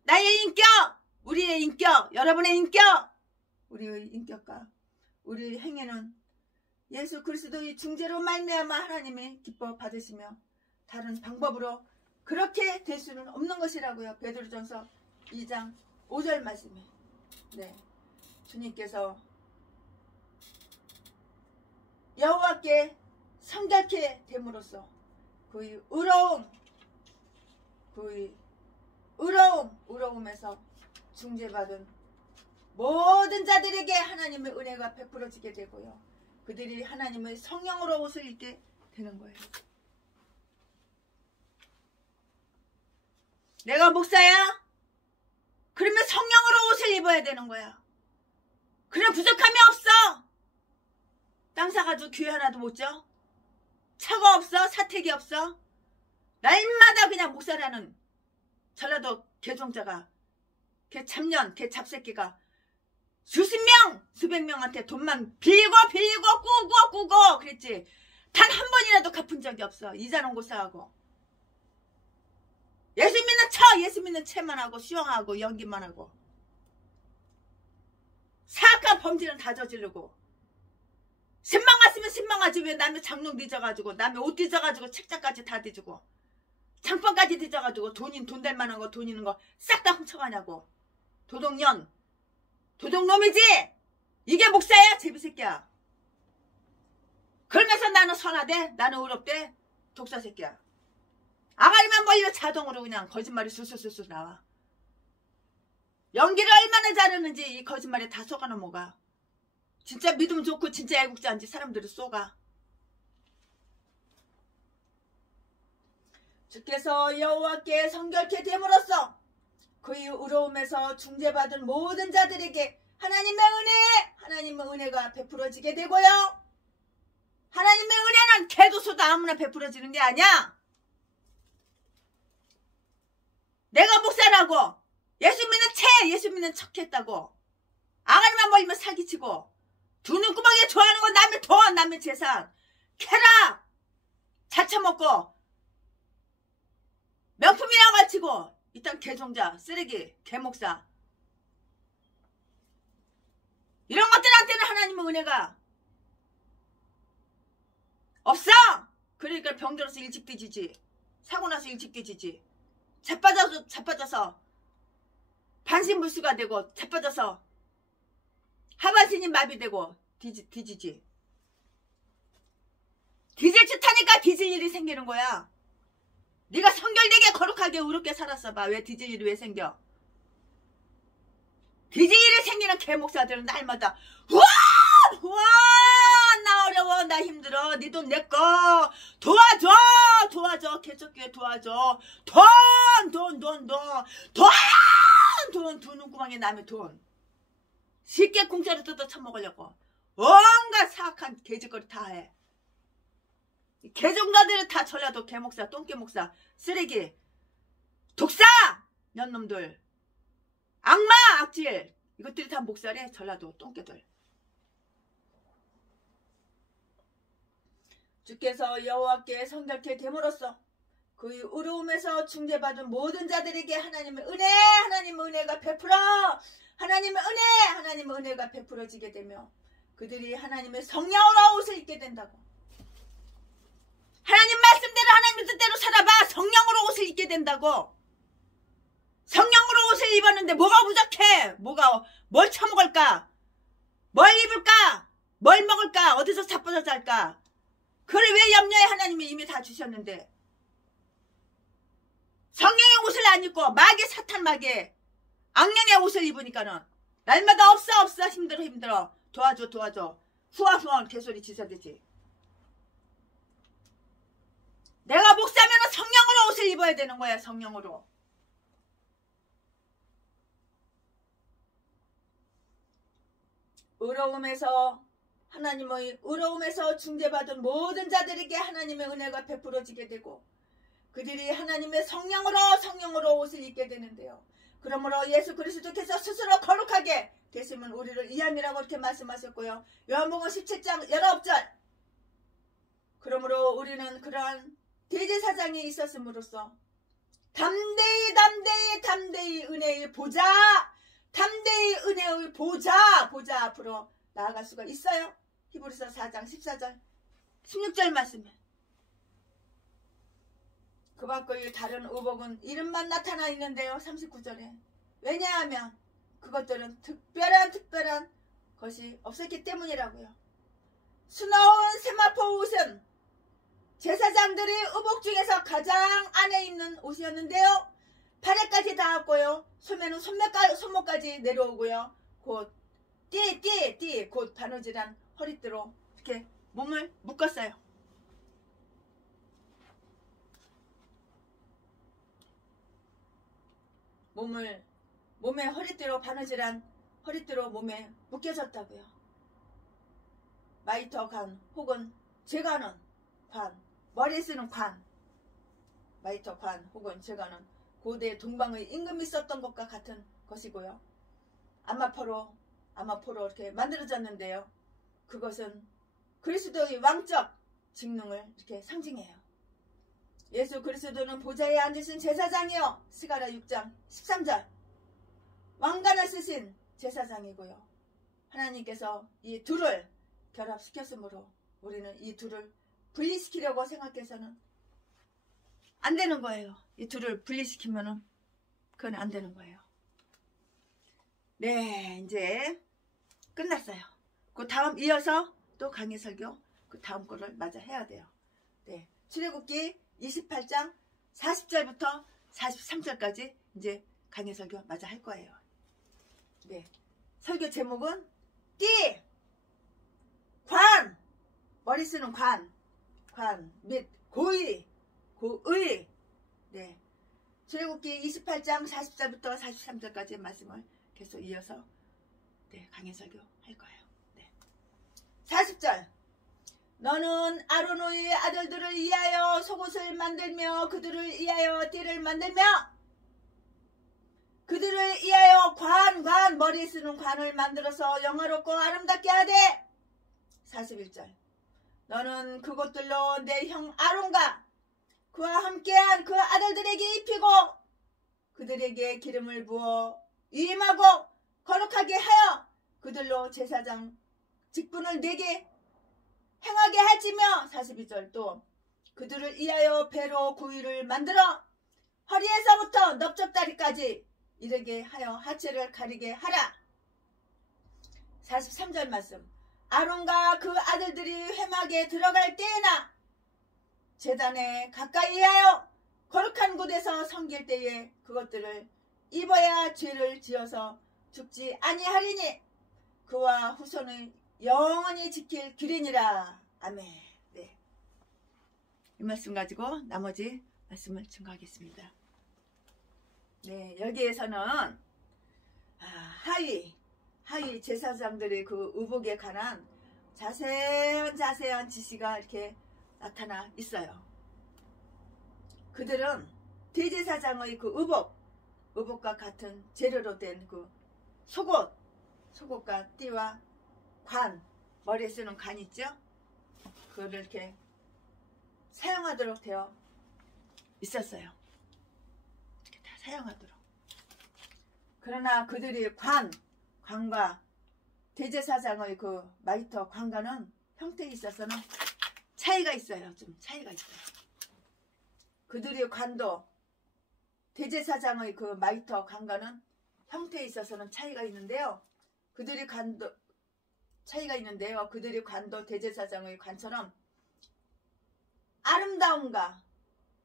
나의 인격, 우리의 인격, 여러분의 인격, 우리의 인격과 우리의 행위는 예수 그리스도의 중재로 말미암아 하나님이 기뻐 받으시며 다른 방법으로 그렇게 될 수는 없는 것이라고요. 베드로전서 2장 5절 말씀에 주님께서 여호와께 성결케 됨으로써 그의 의로움에서 중재받은 모든 자들에게 하나님의 은혜가 베풀어지게 되고요. 그들이 하나님의 성령으로 옷을 입게 되는 거예요. 내가 목사야? 그러면 성령으로 옷을 입어야 되는 거야. 그런 부족함이 없어. 땅 사가지고 교회 하나도 못 져? 차가 없어? 사택이 없어? 날마다 그냥 목사라는 전라도 개종자가 걔 참년, 걔 잡새끼가 수십 명, 수백 명한테 돈만 빌고 꾸고 그랬지. 단 한 번이라도 갚은 적이 없어. 이자 놓은 거 싸고. 예수 믿는 채만 하고 수영하고 연기만 하고 사악한 범죄는 다 저지르고 신방 왔으면 신방하지 왜 남의 장롱 뒤져가지고 남의 옷 뒤져가지고 책자까지 다 뒤지고 장판까지 뒤져가지고 돈 될 만한 거 돈 있는 거 싹 다 훔쳐가냐고. 도둑놈이지. 이게 목사야 제비새끼야. 그러면서 나는 선하대 나는 의롭대. 독사새끼야. 아가리만 벌리면 자동으로 그냥 거짓말이 술술술술 나와. 연기를 얼마나 잘하는지 이 거짓말에 다 속아 넘어가. 진짜 믿음 좋고 진짜 애국자인지 사람들을 쏘가. 주께서 여호와께 성결케 됨으로써 그의 의로움에서 중재받은 모든 자들에게 하나님의 은혜가 베풀어지게 되고요. 하나님의 은혜는 개도 소도 아무나 베풀어지는 게 아니야. 내가 목사라고 예수 믿는 척했다고 아가리만 벌리면 사기치고 두 눈구멍에 좋아하는 건 남의 돈 남의 재산 캐라 자처먹고 명품이라고 가르치고 일단 개종자 쓰레기 개목사 이런 것들한테는 하나님의 은혜가 없어. 그러니까 병들어서 일찍 뒤지지. 사고 나서 일찍 뒤지지. 자빠져서 반신불수가 되고 자빠져서 하반신이 마비되고 뒤지지. 뒤질 짓 하니까 뒤질 일이 생기는 거야. 네가 성결되게 거룩하게 의롭게 살았어 봐. 왜 뒤질 일이 왜 생겨? 뒤질 일이 생기는 개목사들은 날마다 우와 나 어려워 나 힘들어 네 돈 내꺼 도와줘 개척교회 도와줘 돈 두 눈구멍에 남의 돈 쉽게 공짜로 뜯어 처먹으려고 온갖 사악한 개짓거리 다 해. 개종자들은 다 전라도 개목사 똥개목사 쓰레기 독사 년놈들 악마 악질 이것들이 다 목살에 전라도 똥개들. 주께서 여호와께 성결케 됨으로써 그 의로움에서 중재받은 모든 자들에게 하나님의 은혜가 하나님의 은혜가 베풀어지게 되며 그들이 하나님의 성령으로 옷을 입게 된다고. 하나님 말씀대로 하나님 뜻대로 살아봐. 성령으로 옷을 입게 된다고. 성령으로 옷을 입었는데 뭐가 부족해? 뭘 처먹을까? 뭘 입을까? 뭘 먹을까? 어디서 자빠져 잘까? 그걸 왜 염려해? 하나님이 이미 다 주셨는데. 성령의 옷을 안 입고 사탄 마귀 악령의 옷을 입으니까는 날마다 없어 힘들어 도와줘 후아 개소리 지사되지. 내가 목사면은 성령으로 옷을 입어야 되는 거야. 성령으로. 하나님의 의로움에서 중재받은 모든 자들에게 하나님의 은혜가 베풀어지게 되고 그들이 하나님의 성령으로 옷을 입게 되는데요. 그러므로 예수 그리스도께서 스스로 거룩하게 되시면 우리를 이함이라고 이렇게 말씀하셨고요. 요한복음 17장 19절. 그러므로 우리는 그러한 대제사장이 있었음으로써 담대히 은혜의 보좌 앞으로 나아갈 수가 있어요. 히브리서 4장 14절 16절 말씀에 그 밖의 다른 의복은 이름만 나타나 있는데요. 39절에 왜냐하면 그것들은 특별한 것이 없었기 때문이라고요. 수놓은 세마포 옷은 제사장들의 의복 중에서 가장 안에 입는 옷이었는데요. 팔에까지 닿았고요. 소매는 손목까지 내려오고요. 곧 곧 바느질한 허리띠로 이렇게 몸을 묶었어요. 몸에 허리띠로 바느질한 허리띠로 몸에 묶여졌다고요. 마이터 관 혹은 제관은 관, 머리에 쓰는 관, 마이터 관 혹은 제관은 고대 동방의 임금이 썼던 것과 같은 것이고요. 아마포로 이렇게 만들어졌는데요. 그것은 그리스도의 왕적 직능을 이렇게 상징해요. 예수 그리스도는 보좌에 앉으신 제사장이요. 스가랴 6장 13절 왕관을 쓰신 제사장이고요. 하나님께서 이 둘을 결합시켰으므로 우리는 이 둘을 분리시키려고 생각해서는 안 되는 거예요. 이 둘을 분리시키면은 그건 안 되는 거예요. 네, 이제 끝났어요. 그 다음 이어서 또 강의 설교 그 다음 거를 맞아 해야 돼요. 네, 출애굽기 28장 40절부터 43절까지 이제 강의 설교 맞아 할 거예요. 네, 설교 제목은 관, 머리 쓰는 관 및 고의. 네, 출애굽기 28장 40절부터 43절까지 말씀을 계속 이어서 네, 강의 설교 할 거예요. 네. 40절 너는 아론의 아들들을 위하여 속옷을 만들며 그들을 위하여 띠를 만들며 그들을 위하여 머리에 쓰는 관을 만들어서 영화롭고 아름답게 하되 41절 너는 그것들로 내 형 아론과 그와 함께한 그 아들들에게 입히고 그들에게 기름을 부어 위임하고 거룩하게 하여 그들로 제사장 직분을 내게 행하게 할지며 42절 또 그들을 위하여 배로 구이를 만들어 허리에서부터 넓적다리까지 이르게 하여 하체를 가리게 하라. 43절 말씀. 아론과 그 아들들이 회막에 들어갈 때에나 제단에 가까이 하여 거룩한 곳에서 섬길 때에 그것들을 입어야 죄를 지어서 죽지 아니하리니 그와 후손을 영원히 지킬 길이니라. 아멘. 네. 이 말씀 가지고 나머지 말씀을 증거하겠습니다. 네, 여기에서는 하위 제사장들의 그 의복에 관한 자세한 지시가 이렇게 나타나 있어요. 그들은 대제사장의 그 의복과 같은 재료로 된 그 속옷과 띠와 관, 머리에 쓰는 관 있죠? 그거를 이렇게 사용하도록 되어 있었어요. 이렇게 다 사용하도록. 그러나 그들이 관과 대제사장의 그 마이터 관과는 형태에 있어서는 차이가 있어요. 좀 차이가 있어요. 그들의 관도 대제사장의 그 마이터 관과는 형태에 있어서는 차이가 있는데요. 그들의 관도 대제사장의 관처럼 아름다움과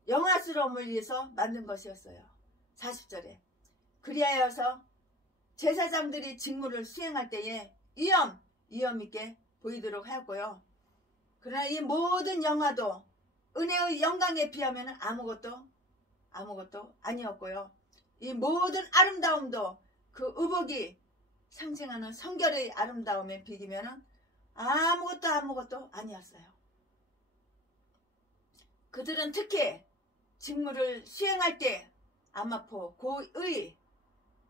영화스러움을 위해서 만든 것이었어요. 40절에 그리하여서 제사장들이 직무를 수행할 때에 위엄 있게 보이도록 하였고요. 그러나 이 모든 영화도 은혜의 영광에 비하면 아무것도 아니었고요. 이 모든 아름다움도 그 의복이 상징하는 성결의 아름다움에 비기면 아무것도 아니었어요. 그들은 특히 직무를 수행할 때 아마포 고의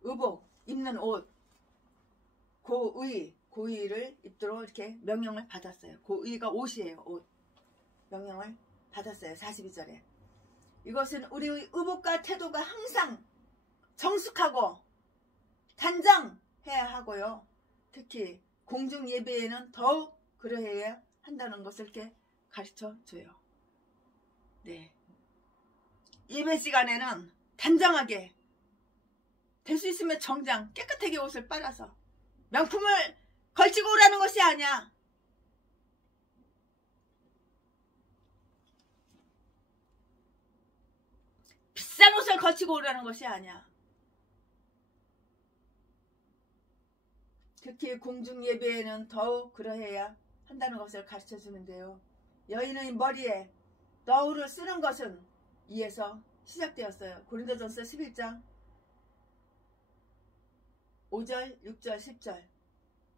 의복 입는 옷 고의를 입도록 이렇게 명령을 받았어요. 고의가 옷이에요. 옷 명령을 받았어요. 42절에 이것은 우리의 의복과 태도가 항상 정숙하고 단정해야 하고요. 특히 공중 예배에는 더욱 그러해야 한다는 것을 이렇게 가르쳐 줘요. 네. 예배 시간에는 단정하게 될 수 있으면 정장 깨끗하게 옷을 빨아서 명품을 걸치고 오라는 것이 아니야. 비싼 옷을 걸치고 오라는 것이 아니야. 특히 공중 예배에는 더욱 그러해야 한다는 것을 가르쳐 주는데요. 여인의 머리에 너울을 쓰는 것은 이에서 시작되었어요. 고린도전서 11장 5절, 6절, 10절.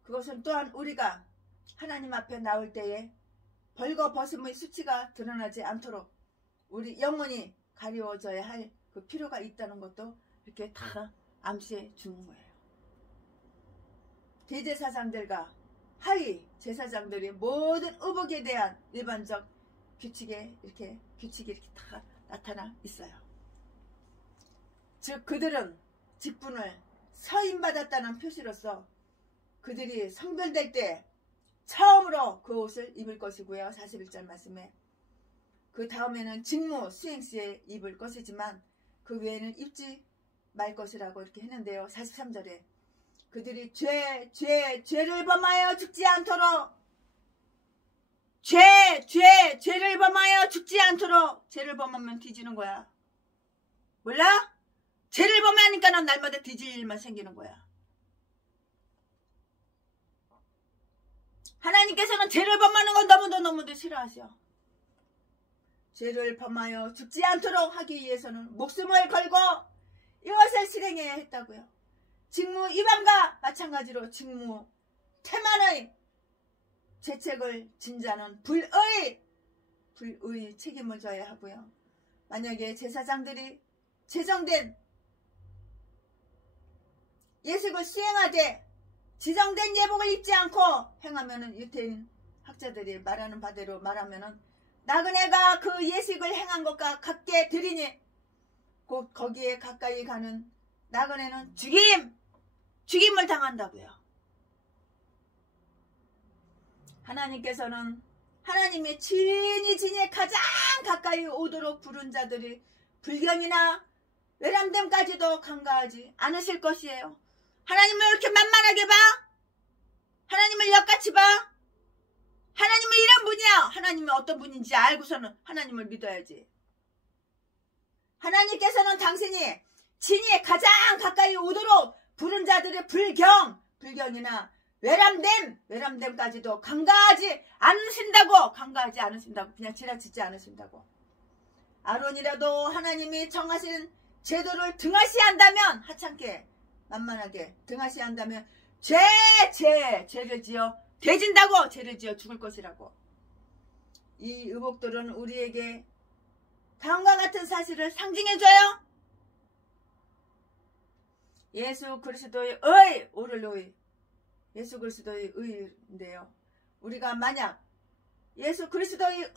그것은 또한 우리가 하나님 앞에 나올 때에 벌거벗음의 수치가 드러나지 않도록 우리 영혼이 가리워져야 할 그 필요가 있다는 것도 이렇게 다 암시해 주는 거예요. 대제사장들과 하위 제사장들이 모든 의복에 대한 일반적 규칙이 이렇게 다 나타나 있어요. 즉 그들은 직분을 서임받았다는 표시로서 그들이 성별될 때 처음으로 그 옷을 입을 것이고요. 41절 말씀에 그 다음에는 직무 수행 시에 입을 것이지만 그 외에는 입지 말 것이라고 이렇게 했는데요. 43절에 그들이 죄를 범하여 죽지 않도록 죄를 범하여 죽지 않도록. 죄를 범하면 뒤지는 거야. 몰라? 죄를 범하니까는 날마다 뒤질 일만 생기는 거야. 하나님께서는 죄를 범하는 건 너무도 싫어하셔. 죄를 범하여 죽지 않도록 하기 위해서는 목숨을 걸고 이것을 실행해야 했다고요. 직무 위반과 마찬가지로 직무 태만의 죄책을 진 자는 불의 책임을 져야 하고요. 만약에 제사장들이 제정된 예식을 수행하되 지정된 예복을 입지 않고 행하면은 유태인 학자들이 말하는 바대로 말하면은 나그네가 그 예식을 행한 것과 같게 되리니 곧 거기에 가까이 가는 나그네는 죽임을 당한다고요. 하나님께서는 하나님의 진이 가장 가까이 오도록 부른 자들이 불경이나 외람됨까지도 간과하지 않으실 것이에요. 하나님을 이렇게 만만하게 봐? 하나님을 역같이 봐? 하나님은 이런 분이야. 하나님이 어떤 분인지 알고서는 하나님을 믿어야지. 하나님께서는 당신이 진이 가장 가까이 오도록 부른 자들의 불경이나 외람됨까지도 간과하지 않으신다고. 그냥 지나치지 않으신다고. 아론이라도 하나님이 정하신 제도를 등하시한다면, 하찮게 만만하게 등하시한다면 죄를 지어 되진다고. 죄를 지어 죽을 것이라고. 이 의복들은 우리에게 다음과 같은 사실을 상징해줘요. 예수 그리스도의 오를 예수 그리스도의 의인데요. 우리가 만약 예수 그리스도의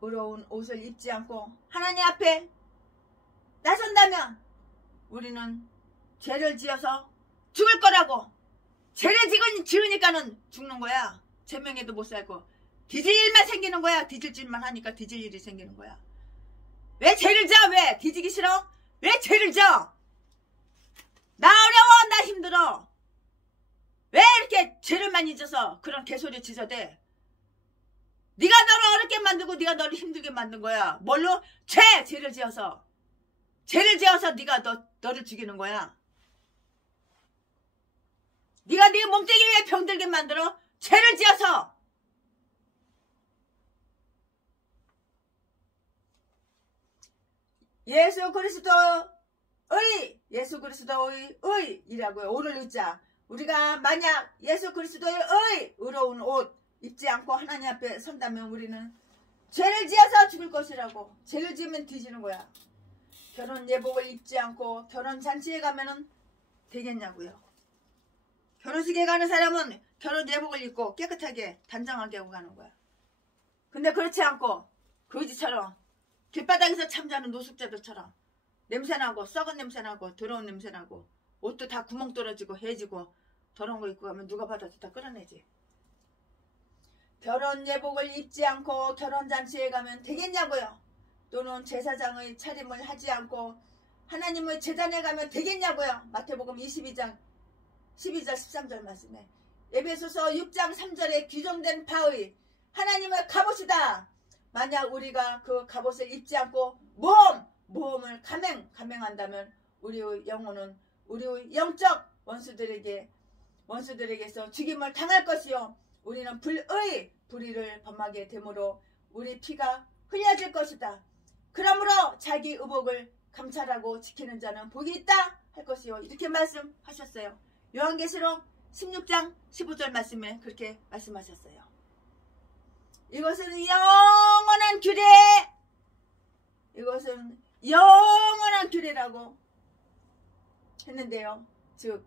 의로운 옷을 입지 않고 하나님 앞에 나선다면 우리는 죄를 지어서 죽을 거라고. 죄를 지으니까는 죽는 거야. 죄명에도 못 살고 뒤질 일만 생기는 거야. 뒤질 짓만 하니까 뒤질 일이 생기는 거야. 왜 죄를 져? 왜? 뒤지기 싫어? 왜 죄를 져? 나 어려워. 나 힘들어. 왜 이렇게 죄를 많이 져서 그런 개소리 지저대? 네가 너를 어렵게 만들고 네가 너를 힘들게 만든 거야. 뭘로? 죄를 지어서. 죄를 지어서 네가 너를 죽이는 거야. 네가 네 몸뚱이 왜 병들게 만들어? 죄를 지어서. 예수 그리스도의 의이라고요. 오를 의자. 우리가 만약 예수 그리스도의 의로운 옷 입지 않고 하나님 앞에 선다면 우리는 죄를 지어서 죽을 것이라고. 죄를 지으면 뒤지는 거야. 결혼 예복을 입지 않고 결혼 잔치에 가면은 되겠냐고요. 결혼식에 가는 사람은 결혼 예복을 입고 깨끗하게 단정하게 하고 가는 거야. 근데 그렇지 않고 거지처럼 길바닥에서 잠자는 노숙자들처럼 냄새나고 썩은 냄새나고 더러운 냄새나고 옷도 다 구멍 떨어지고 해지고 더러운 거 입고 가면 누가 받아도 다 끌어내지. 결혼 예복을 입지 않고 결혼잔치에 가면 되겠냐고요. 또는 제사장의 차림을 하지 않고 하나님의 제단에 가면 되겠냐고요. 마태복음 22장 12절 13절 말씀에 에베소서 6장 3절에 규정된 바의 하나님의 갑옷이다. 만약 우리가 그 갑옷을 입지 않고 모험을 감행한다면 우리의 영혼은 우리의 영적 원수들에게서 죽임을 당할 것이요. 우리는 불의를 범하게 되므로 우리 피가 흘려질 것이다. 그러므로 자기 의복을 감찰하고 지키는 자는 복이 있다 할 것이요. 이렇게 말씀하셨어요. 요한계시록 16장 15절 말씀에 그렇게 말씀하셨어요. 이것은 영원한 규례. 이것은 영원한 규례라고 했는데요. 즉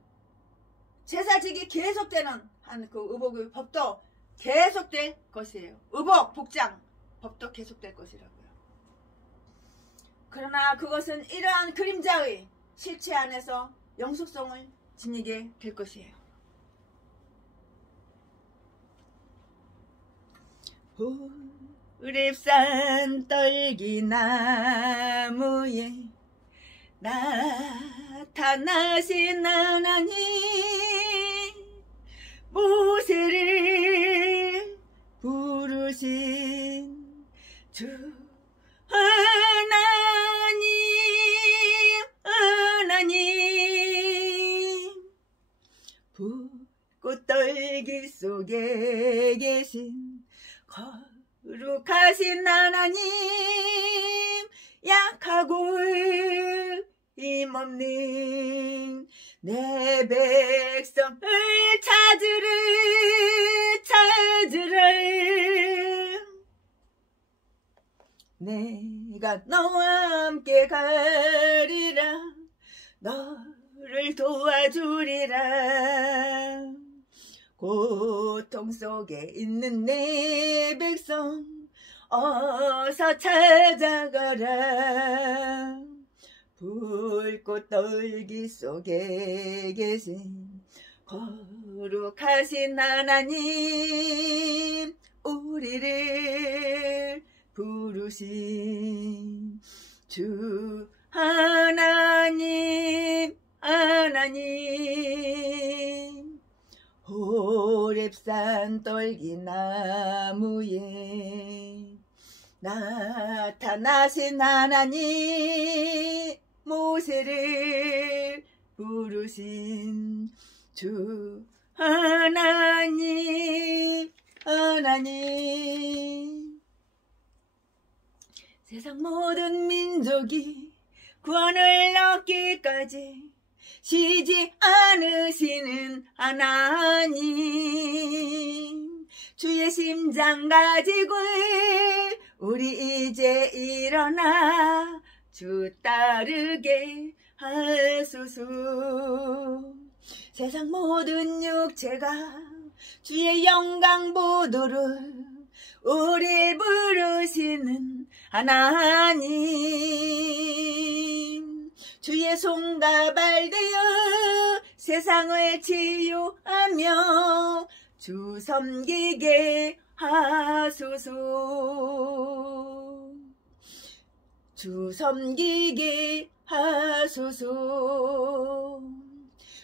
제사직이 계속되는 한 그 의복의 법도 계속될 것이에요. 의복, 복장, 법도 계속될 것이라고요. 그러나 그것은 이러한 그림자의 실체 안에서 영속성을 지니게 될 것이에요. 후립산 떨기나무에 나타나신 하나님, 모세를 부르신 주 하나님, 붓고 떨기 속에 계신 거룩하신 하나님, 약하고 힘없는 내 백성을 찾으라. 내가 너와 함께 가리라. 너를 도와주리라. 고통 속에 있는 내 백성 어서 찾아가라. 붉고 떨기 속에 계신 거룩하신 하나님 우리를 부르신 주 하나님 하나님 호렙산 떨기나무에 나타나신 하나님 모세를 부르신 주 하나님 하나님 세상 모든 민족이 구원을 얻기까지 쉬지 않으시는 하나님 주의 심장 가지고 우리 이제 일어나 주 따르게 하소서. 세상 모든 육체가 주의 영광 보도록 우리 부르시는 하나님 주의 손과 발 되어 세상을 치유하며 주 섬기게 하소서. 주 섬기게 하소서.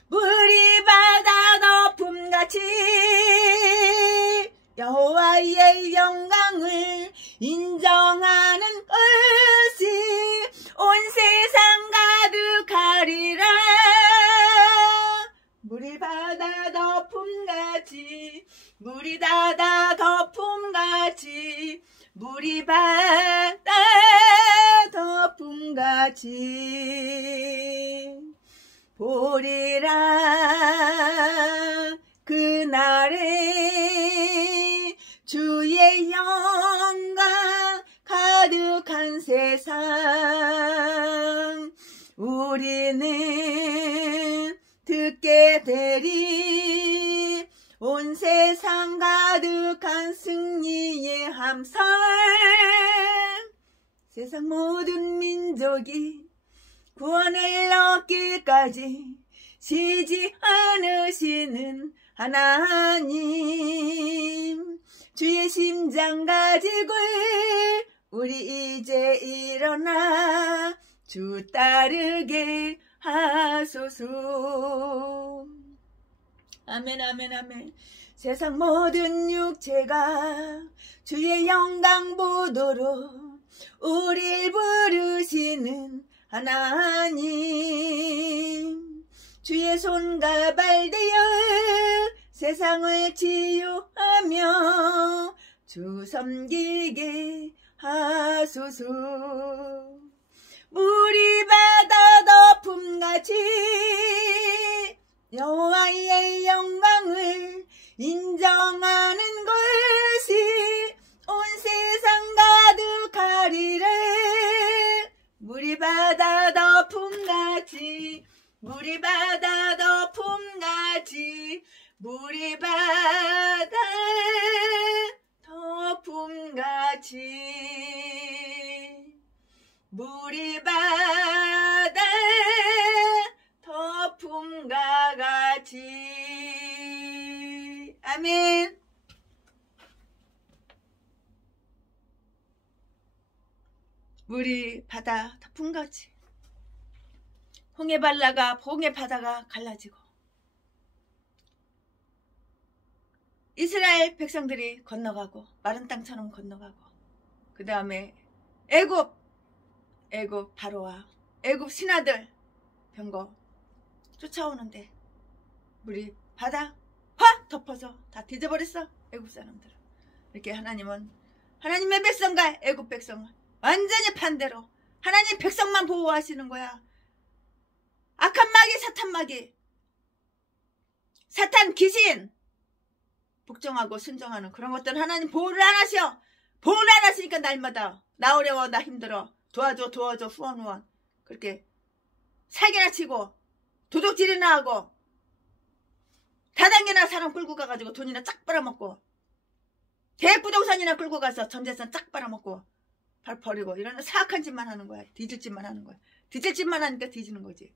물이 바다 덮음같이 여호와의 영광을 인정하는 것이 온 세상 가득하리라. 물이 바다 덮음같이 물이 바다 덮음같이 물이 바다 덮음같이 보리라. 그날에 주의 영광 가득한 세상 우리는 듣게 되리. 온 세상 가득한 승리의 함성 세상 모든 민족이 구원을 얻기까지 쉬지 않으시는 하나님 주의 심장 가지고 우리 이제 일어나 주 따르게 하소서. 아멘 아멘 아멘. 세상 모든 육체가 주의 영광 보도록 우릴 부르시는 하나님 주의 손과 발 되어 세상을 치유하며 주 섬기게 하소서. 물이 바다 덮음같이 여호와의 영광을 인정하는 것이 온 세상 가득하리라. 물이 바다 덮음같이 물이 바다 덮음같이 물이 바다 덮음같이 물이 바다 덮음과 같이. 아멘. 물이 바다 덮음같이 홍해바다가 갈라지고 이스라엘 백성들이 건너가고 마른 땅처럼 건너가고 그 다음에 애굽 바로와 애굽 신하들 병거 쫓아오는데 물이 바다 확 덮어서 다 뒤져버렸어. 애굽 사람들은. 이렇게 하나님은 하나님의 백성과 애굽 백성을 완전히 반대로 하나님 백성만 보호하시는 거야. 악한 마귀 사탄 귀신 복종하고 순종하는 그런 것들은 하나님 보호를 안 하셔. 보호를 안 하시니까 날마다 나 어려워 나 힘들어 도와줘 후원 그렇게 사기나 치고 도둑질이나 하고 다단계나 사람 끌고 가가지고 돈이나 쫙 빨아먹고 대부동산이나 끌고 가서 전재산 쫙 빨아먹고 발 버리고 이런 사악한 짓만 하는 거야. 뒤질 짓만 하는 거야. 뒤질 짓만 하니까 뒤지는 거지.